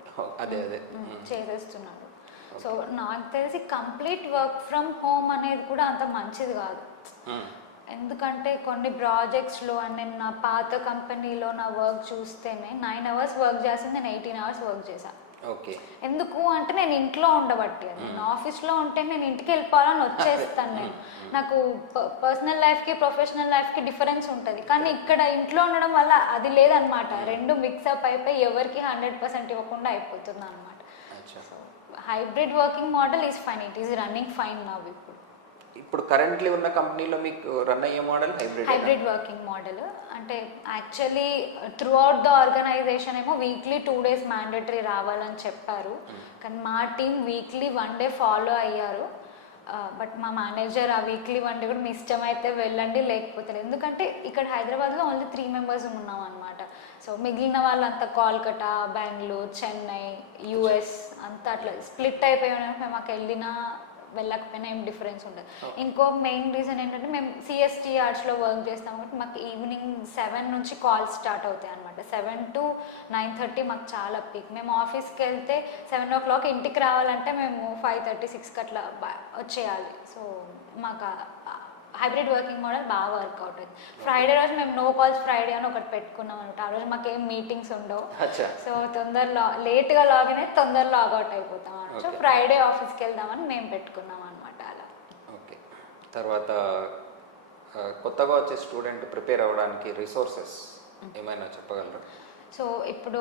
చేసేస్తున్నాడు. సో నాకు తెలిసి కంప్లీట్ వర్క్ ఫ్రమ్ హోమ్ అనేది కూడా అంత మంచిది కాదు. ఎందుకంటే కొన్ని ప్రాజెక్ట్స్లో నేను నా పాత కంపెనీలో నా వర్క్ చూస్తేనే 9 hours వర్క్ చేసింది, నేను 18 hours వర్క్ చేశాను. ఓకే. ఎందుకు అంటే నేను ఇంట్లో ఉండబట్టి, అది నేను ఆఫీస్లో ఉంటే నేను ఇంటికి వెళ్ళిపోవాలని వచ్చేస్తాను. నేను నాకు పర్సనల్ లైఫ్కి ప్రొఫెషనల్ లైఫ్కి డిఫరెన్స్ ఉంటుంది. కానీ ఇక్కడ ఇంట్లో ఉండడం వల్ల అది లేదనమాట. రెండు మిక్సప్ అయిపోయి ఎవరికి 100% ఇవ్వకుండా అయిపోతుంది అనమాట. Hybrid working model is fine, it is running fine now. ఇప్పుడు కరెంట్లీ ఉన్న కంపెనీలో మీకు రన్ అయ్యే మోడల్ హైబ్రిడ్ వర్కింగ్ మోడల్. అంటే actually throughout the organization ఏమో వీక్లీ 2 days మ్యాండేటరీ రావాలని చెప్పారు. కానీ మా టీం వీక్లీ 1 day ఫాలో అయ్యారు. బట్ మా మేనేజర్ ఆ వీక్లీ 1 day కూడా మీ ఇష్టమైతే వెళ్ళండి లేకపోతే, ఎందుకంటే ఇక్కడ హైదరాబాద్లో ఓన్లీ 3 members ఉన్నాం అనమాట. సో మిగిలిన వాళ్ళంతా కోల్కతా, బెంగళూరు, చెన్నై, యుఎస్ అంతా అట్లా స్ప్లిట్ అయిపోయి మాకు వెళ్ళినా వెళ్ళకపోయినా ఏం డిఫరెన్స్ ఉండదు. ఇంకో మెయిన్ రీజన్ ఏంటంటే మేము సిఎస్టీ ఆర్ట్స్లో వర్క్ చేస్తాం కాబట్టి మాకు ఈవినింగ్ 7 నుంచి కాల్స్ స్టార్ట్ అవుతాయి అనమాట. 7 to 9:30 మాకు చాలా పీక్. మేము ఆఫీస్కి వెళ్తే 7 o'clock ఇంటికి రావాలంటే మేము 5:30, 6కి అట్లా వచ్చేయాలి. సో మాకు హైబ్రిడ్ వర్కింగ్ మోడల్ బాగా వర్కౌట్ అవుతుంది. ఫ్రైడే రోజు మేము నో కాల్స్ ఫ్రైడే అని ఒకటి పెట్టుకున్నాం అనమాట. ఆ రోజు మాకు ఏం మీటింగ్స్ ఉండవు. సో తొందరలో లేట్గా లాగిన్ అయితే తొందరలో లాగౌట్ అయిపోతాం అనమాట. సో ఫ్రైడే ఆఫీస్కి వెళ్దామని మేము పెట్టుకున్నాం అనమాట అలా. ఓకే. తర్వాత కొత్తగా వచ్చే స్టూడెంట్ ప్రిపేర్ అవ్వడానికి రిసోర్సెస్ ఏమైనా చెప్పగలరా? సో ఇప్పుడు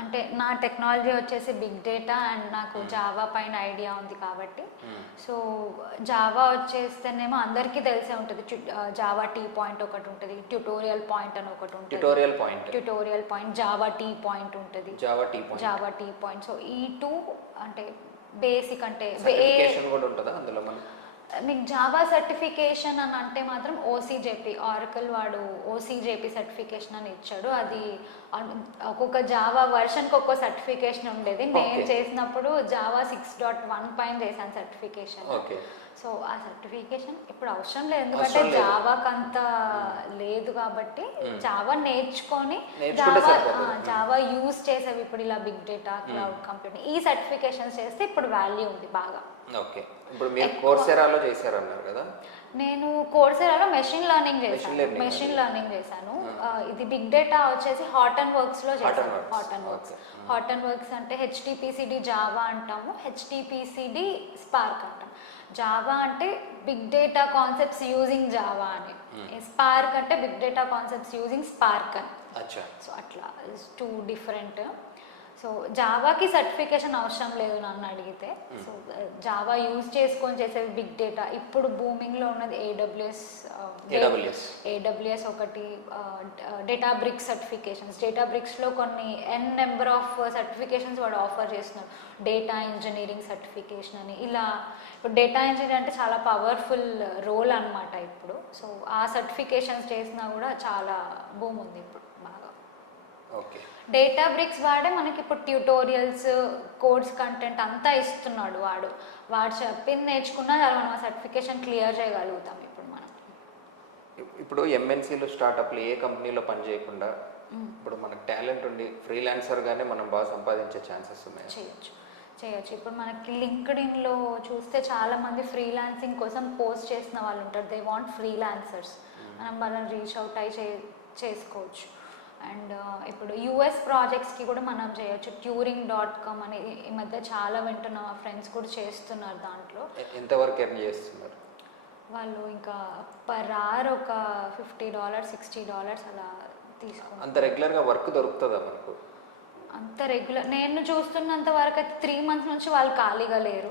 అంటే నా టెక్నాలజీ వచ్చేసి బిగ్ డేటా అండ్ నాకు జావా పైన ఐడియా ఉంది కాబట్టి, సో జావా వచ్చేస్తేనేమో అందరికీ తెలిసే ఉంటుంది. జావా టీ పాయింట్ ఒకటి ఉంటుంది, ట్యూటోరియల్ పాయింట్ అని ఒకటి ఉంటుంది. Tutorial point Java T point ఉంటుంది. Java T point. సో ఈ 2 అంటే బేసిక్. అంటే మీకు జావా సర్టిఫికేషన్ అని అంటే మాత్రం ఓసీజేపీ, ఆరకల్ వాడు ఓసీజేపీ సర్టిఫికేషన్ అని ఇచ్చాడు. అది ఒక్కొక్క జావా వర్షన్కి ఒక్కో సర్టిఫికేషన్ ఉండేది. నేను చేసినప్పుడు జావా 6.1 పైన చేశాను సర్టిఫికేషన్. సో ఆ సర్టిఫికేషన్ ఇప్పుడు అవసరం లేదు, ఎందుకంటే జావాకి అంత లేదు కాబట్టి జావా నేర్చుకొని జావా యూజ్ చేసేవి ఇప్పుడు ఇలా బిగ్ డేటా, క్లౌడ్ కంప్యూటింగ్ ఈ సర్టిఫికేషన్స్ చేస్తే ఇప్పుడు వాల్యూ ఉంది బాగా. ఓకే. ఇప్పుడు మీరు కోర్సెరాలో చేశారన్నారు కదా? నేను కోర్సెరాలో మెషిన్ లెర్నింగ్ చేశాను. ఇది బిగ్ డేటా వచ్చేసి హాట్ అండ్ వర్క్స్లో చేశాను. హాట్ అండ్ వర్క్స్ అంటే హెచ్టిపిసిడి జావా అంటాము, హెచ్టిపిసిడి స్పార్క్ అంటాం. జావా అంటే big data concepts using Java అని, స్పార్క్ అంటే big data concepts using Spark అని. సో అట్లా 2 different. సో జావాకి సర్టిఫికేషన్ అవసరం లేదు నన్ను అడిగితే. సో జావా యూజ్ చేసుకొని చేసేది బిగ్ డేటా. ఇప్పుడు బూమింగ్లో ఉన్నది ఏడబ్ల్యూఎస్ ఒకటి, డేటాబ్రిక్స్ సర్టిఫికేషన్స్. డేటాబ్రిక్స్లో కొన్ని నెంబర్ ఆఫ్ సర్టిఫికేషన్స్ వాడు ఆఫర్ చేస్తున్నారు. డేటా ఇంజనీరింగ్ సర్టిఫికేషన్ అని ఇలా. ఇప్పుడు డేటా ఇంజనీర్ అంటే చాలా పవర్ఫుల్ రోల్ అనమాట ఇప్పుడు. సో ఆ సర్టిఫికేషన్స్ చేసినా కూడా చాలా బూమ్ ఉంది ఇప్పుడు బాగా. ఓకే. డేటాబ్రిక్స్ వాడే మనకి ఇప్పుడు ట్యూటోరియల్స్, కోడ్స్, కంటెంట్ అంతా ఇస్తున్నాడు. వాడు చెప్పింది నేర్చుకున్నా మనం ఆ సర్టిఫికేషన్ క్లియర్ చేయగలుగుతాం ఇప్పుడు మనం. ఇప్పుడు ఎంఎన్సీలో, స్టార్టప్లు ఏ కంపెనీలో పని చేయకుండా ఇప్పుడు మనకు టాలెంట్ ఉండి ఫ్రీలాన్సర్గానే మనం బాగా సంపాదించే ఛాన్సెస్ ఉన్నాయి. చేయొచ్చు. ఇప్పుడు మనకి లింక్డ్ఇన్లో చూస్తే చాలామంది ఫ్రీలాన్సింగ్ కోసం పోస్ట్ చేసిన వాళ్ళు ఉంటారు. They want freelancers. మనం వాళ్ళని రీచ్ అవుట్ అయ్యి చేసుకోవచ్చు. అండ్ ఇప్పుడు యూఎస్ ప్రాజెక్ట్స్కి కూడా మనం చేయొచ్చు. turing.com అని ఈ మధ్య చాలా వింటున్నాం, మా ఫ్రెండ్స్ కూడా చేస్తున్నారు. దాంట్లో ఎంతవరకు ఎర్న్ చేస్తున్నారు వాళ్ళు? ఇంకా పర్ అవర్ ఒక $50, $60 అలా తీసుకుంటారు. అంత రెగ్యులర్గా వర్క్ దొరుకుతుందా మనకు? అంత రెగ్యులర్ నేను చూస్తున్నంత వరకు అయితే 3 months నుంచి వాళ్ళు ఖాళీగా లేరు.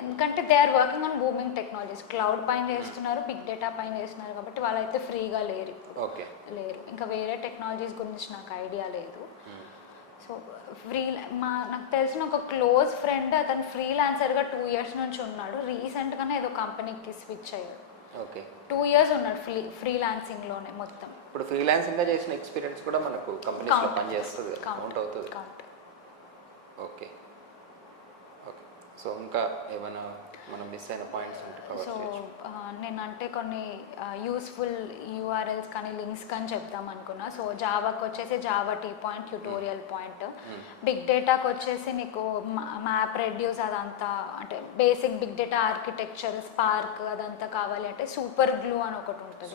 ఎందుకంటే they are working on booming technologies. Cloud పైన చేస్తున్నారు, బిగ్ డేటా పైన చేస్తున్నారు కాబట్టి వాళ్ళైతే ఫ్రీగా లేరు. ఇంకా వేరే టెక్నాలజీస్ గురించి నాకు ఐడియా లేదు. సో నాకు తెలిసిన ఒక క్లోజ్ ఫ్రెండ్, అతను ఫ్రీలాన్సర్గా 2 years నుంచి ఉన్నాడు. రీసెంట్గానే ఏదో కంపెనీకి స్విచ్ అయ్యాడు. 2 years ఉన్నాడు ఫ్రీలాన్సింగ్లోనే మొత్తం. ఇప్పుడు ఫ్రీలాన్సింగ్గా చేసిన ఎక్స్పీరియన్స్ కూడా మనకు కంపెనీస్లో పనిచేస్తుంది, కౌంట్ అవుతుంది. ఓకే. సో ఇంకా ఏమైనా మనం మిస్ అయిన పాయింట్స్ ఉంటే కవర్ చేయొచ్చు. నేనంటే కొన్ని యూస్ఫుల్ URLs కానీ లింక్స్ కానీ చెప్తాం అనుకున్నా. సో జావాకి వచ్చేసి Java T point, tutorial point. Big డేటాకి వచ్చేసి నీకు మ్యాప్ రెడ్యూస్ అదంతా, అంటే basic big data architecture, Spark అదంతా కావాలి అంటే సూపర్ గ్లూ అని ఒకటి ఉంటుంది.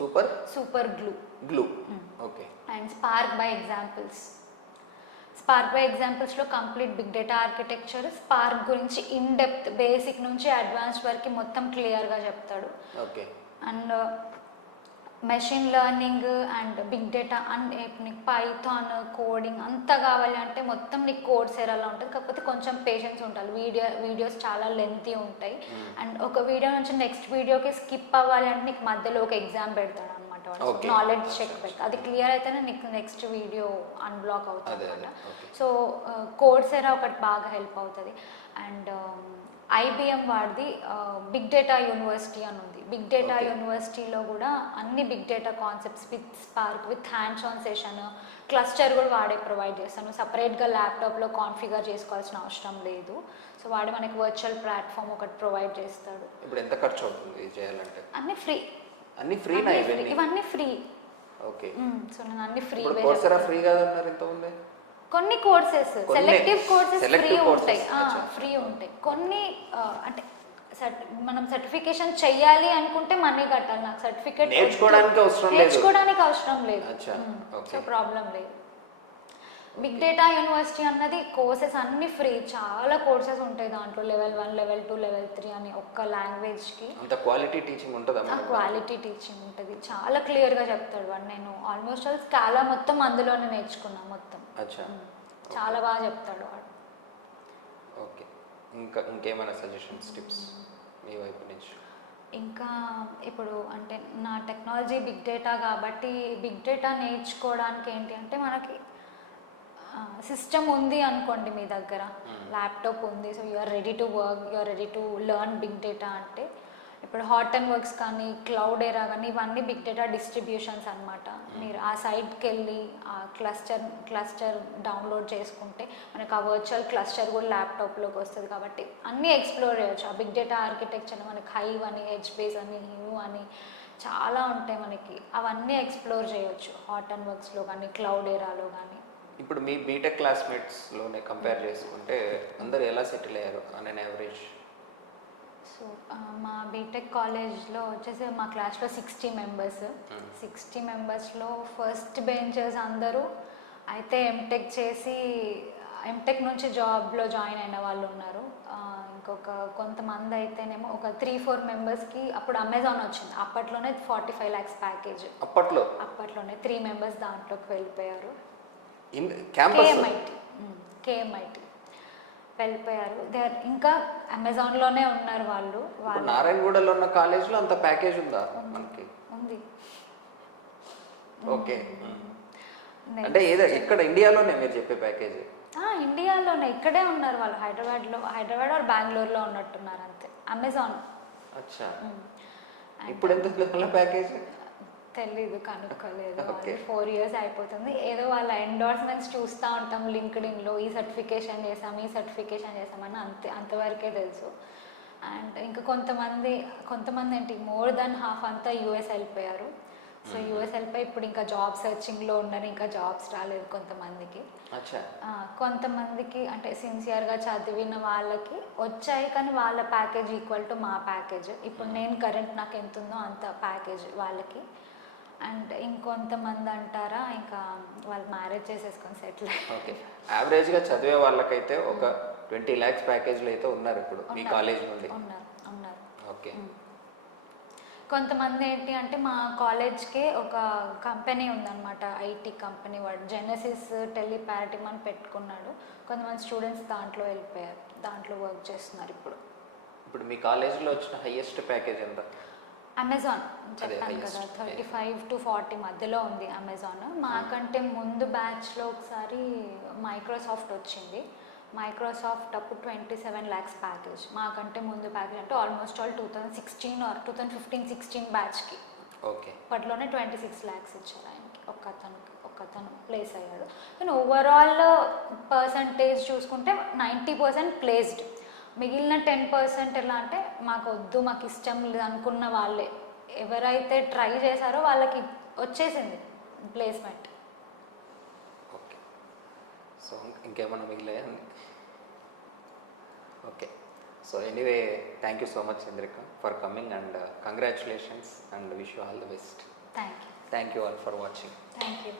Super glue. Okay. And Spark by examples. Spark by ఎగ్జాంపుల్స్లో complete big data architecture, Spark గురించి ఇన్ డెప్త్ బేసిక్ నుంచి అడ్వాన్స్ వరకు మొత్తం క్లియర్గా చెప్తాడు. Okay. And machine learning and big data and నీకు పైథాన్ కోడింగ్ అంతా కావాలి అంటే మొత్తం నీకు కోర్సెరాలో ఉంటుంది. కాకపోతే కొంచెం పేషెన్స్ ఉండాలి. వీడియోస్ చాలా లెంతీ ఉంటాయి. అండ్ ఒక వీడియో నుంచి నెక్స్ట్ వీడియోకి స్కిప్ అవ్వాలి అంటే నీకు మధ్యలో ఒక ఎగ్జామ్ పెడతాడు అనమాట, నాలెడ్జ్ చెక్ పెడతాడు. అది క్లియర్ అయితేనే నీకు నెక్స్ట్ వీడియో అన్బ్లాక్ అవుతుంది అనమాట. సో కోర్సెరా ఒకటి బాగా హెల్ప్ అవుతుంది. అండ్ IBM వాడిది బిగ్ డేటా యూనివర్సిటీ అని ఉంది. బిగ్ డేటా యూనివర్సిటీలో కూడా అన్ని big data concepts with Spark with hands on session, cluster కూడా వాడే ప్రొవైడ్ చేస్తాను. సపరేట్గా ల్యాప్టాప్లో కాన్ఫిగర్ చేసుకోవాల్సిన అవసరం లేదు. సో వాడు మనకి వర్చువల్ ప్లాట్ఫామ్ ఒకటి ప్రొవైడ్ చేస్తాడు. ఇప్పుడు ఎంత ఖర్చు అవుతుంది చేయాలంటే? అన్ని ఫ్రీ. అన్ని ఫ్రీనా ఇవన్నీ ఫ్రీ. ఓకే. సో నేను అన్ని ఫ్రీ. కోర్సెరా ఫ్రీ కాదన్నారు ఎంత ఉంది? కొన్ని కోర్సెస్ సెలెక్టివ్ కోర్సెస్ ఫ్రీ ఉంటాయి, ఫ్రీ ఉంటాయి. కొన్ని అంటే మనం సర్టిఫికేషన్ చెయ్యాలి అనుకుంటే మనీ కట్టాలి. నాకు సర్టిఫికేట్ నేర్చుకోవడానికి అవసరం లేదు. సో ప్రాబ్లం లేదు. బిగ్ డేటా యూనివర్సిటీ అన్నది కోర్సెస్ అన్ని ఫ్రీ. చాలా కోర్సెస్ ఉంటాయి దాంట్లో, లెవెల్ 1, లెవెల్ 2, లెవెల్ 3 అని ఒక్క లాంగ్వేజ్కి. అంత క్వాలిటీ టీచింగ్ ఉంటుందా? క్వాలిటీ టీచింగ్ ఉంటుంది, చాలా క్లియర్గా చెప్తాడు వాడు. నేను ఆల్మోస్ట్ ఆల్ స్కాలా మొత్తం అందులోనే నేర్చుకున్నాను మొత్తం. చాలా బాగా చెప్తాడు వాడు. ఓకే. ఇంకేమైనా సజెషన్స్, టిప్స్ మీ వైపు నుంచి? ఇంకా ఇప్పుడు అంటే నా టెక్నాలజీ బిగ్ డేటా కాబట్టి బిగ్ డేటా నేర్చుకోవడానికి ఏంటి అంటే మనకి సిస్టమ్ ఉంది అనుకోండి మీ దగ్గర, ల్యాప్టాప్ ఉంది. So you're ready to work, you're ready to learn big data. అంటే ఇప్పుడు హార్టన్వర్క్స్ కానీ క్లౌడెరా కానీ ఇవన్నీ బిగ్ డేటా డిస్ట్రిబ్యూషన్స్ అనమాట. మీరు ఆ సైట్కి వెళ్ళి ఆ క్లస్టర్ డౌన్లోడ్ చేసుకుంటే మనకు ఆ వర్చువల్ క్లస్టర్ కూడా ల్యాప్టాప్లోకి వస్తుంది. కాబట్టి అన్నీ ఎక్స్ప్లోర్ చేయొచ్చు. ఆ బిగ్ డేటా ఆర్కిటెక్చర్ మనకి హైవ్ అని, హెచ్బేస్ అని, హివ్ అని చాలా ఉంటాయి మనకి. అవన్నీ ఎక్స్ప్లోర్ చేయొచ్చు హార్టన్వర్క్స్లో కానీ క్లౌడెరాలో కానీ. ఇప్పుడు మీ బీటెక్ క్లాస్మేట్స్లోనే కంపేర్ చేసుకుంటే అందరు ఎలా సెటిల్ అయ్యారు అనే యావరేజ్? సో మా బీటెక్ కాలేజ్లో వచ్చేసి మా క్లాస్లో 60 మెంబర్స్. 60 మెంబర్స్లో ఫస్ట్ బెంచర్స్ అందరూ అయితే ఎంటెక్ చేసి ఎంటెక్ నుంచి జాబ్లో జాయిన్ అయిన వాళ్ళు ఉన్నారు. ఇంకొక కొంతమంది అయితేనేమో ఒక 3-4 మెంబర్స్కి అప్పుడు అమెజాన్ వచ్చింది. అప్పట్లోనే 45 lakhs ప్యాకేజ్. అప్పట్లోనే 3 మెంబర్స్ దాంట్లోకి వెళ్ళిపోయారు. కేఎంఐటి వెళ్ళిపోయారు. ఇంకా అమెజాన్లోనే ఉన్నారు వాళ్ళు. నారాయణగూడలో ఉన్న కాలేజ్లో అంత ప్యాకేజ్ ఉందా? మనకి ఉంది. ఓకే. అంటే ఇక్కడ ఇండియాలోనే మీరు చెప్పే ప్యాకేజ్? ఇండియాలోనే, ఇక్కడే ఉన్నారు వాళ్ళు. హైదరాబాద్ ఆర్ బెంగళూరులో ఉన్నట్టున్నారు అంతే. అమెజాన్. అచ్చా. ఇప్పుడు ఎంత ప్యాకేజ్ తెలీదు, కనుక్కోలేదు. 4 years అయిపోతుంది. ఏదో వాళ్ళ ఎండోర్స్మెంట్స్ చూస్తూ ఉంటాం లింక్డ్ఇన్లో, ఈ సర్టిఫికేషన్ చేసామని అంతవరకే తెలుసు. అండ్ ఇంకా కొంతమంది ఏంటి మోర్ దెన్ హాఫ్ అంతా యూఎస్ వెళ్ళిపోయారు. సో యూఎస్ వెళ్ళిపోయి ఇప్పుడు ఇంకా జాబ్ సర్చింగ్లో ఉన్నారు. ఇంకా జాబ్స్ రాలేదు కొంతమందికి. కొంతమందికి అంటే సిన్సియర్గా చదివిన వాళ్ళకి వచ్చాయి, కానీ వాళ్ళ ప్యాకేజ్ ఈక్వల్ టు మా ప్యాకేజ్. ఇప్పుడు నేను కరెంట్ నాకు ఎంత ఉందో అంత ప్యాకేజ్ వాళ్ళకి. అండ్ ఇంకొంతమంది అంటారా ఇంకా వాళ్ళు మ్యారేజ్ చేసేసుకొని సెటిల్. ఓకే. యావరేజ్గా చదివే వాళ్ళకైతే ఒక 20 lakhs ప్యాకేజ్లో అయితే ఉన్నారు ఇప్పుడు మీ కాలేజ్ నుండి? ఉన్నారు. ఓకే. కొంతమంది ఏంటి అంటే మా కాలేజ్కే ఒక కంపెనీ ఉందన్నమాట, ఐటీ కంపెనీ. వాడు జెనసిస్ టెలిపారటిమ్ అని పెట్టుకున్నాడు. కొంతమంది స్టూడెంట్స్ దాంట్లో వెళ్ళిపోయారు, దాంట్లో వర్క్ చేస్తున్నారు ఇప్పుడు. మీ కాలేజ్లో వచ్చిన హైయెస్ట్ ప్యాకేజ్ ఎంత? అమెజాన్ చెప్పాను కదా, 35 to 40 మధ్యలో ఉంది అమెజాన్. మాకంటే ముందు బ్యాచ్లో ఒకసారి మైక్రోసాఫ్ట్ వచ్చింది. మైక్రోసాఫ్ట్ అప్పుడు 27 lakhs ప్యాకేజ్. మాకంటే ముందు ప్యాకేజ్ అంటే ఆల్మోస్ట్ ఆల్ 2016 or 2015-16 బ్యాచ్కి. ఓకే. అప్పట్లోనే 26 lakhs ఇచ్చారు ఆయనకి. ఒక్కతను ప్లేస్ అయ్యాడు. కానీ ఓవరాల్ పర్సంటేజ్ చూసుకుంటే 90% ప్లేస్డ్. మిగిలిన 10% ఎలా అంటే మాకు వద్దు, మాకు ఇష్టం లేదు అనుకున్న వాళ్ళే ఎవరైతే ట్రై చేశారో వాళ్ళకి వచ్చేసింది ప్లేస్మెంట్. ఓకే. సో ఇంకేమన్నా మిగిలాయా? Okay. So anyway, thank you so much Chandrika for coming and congratulations and wish you all the best. Thank you. Thank you all for watching. Thank you.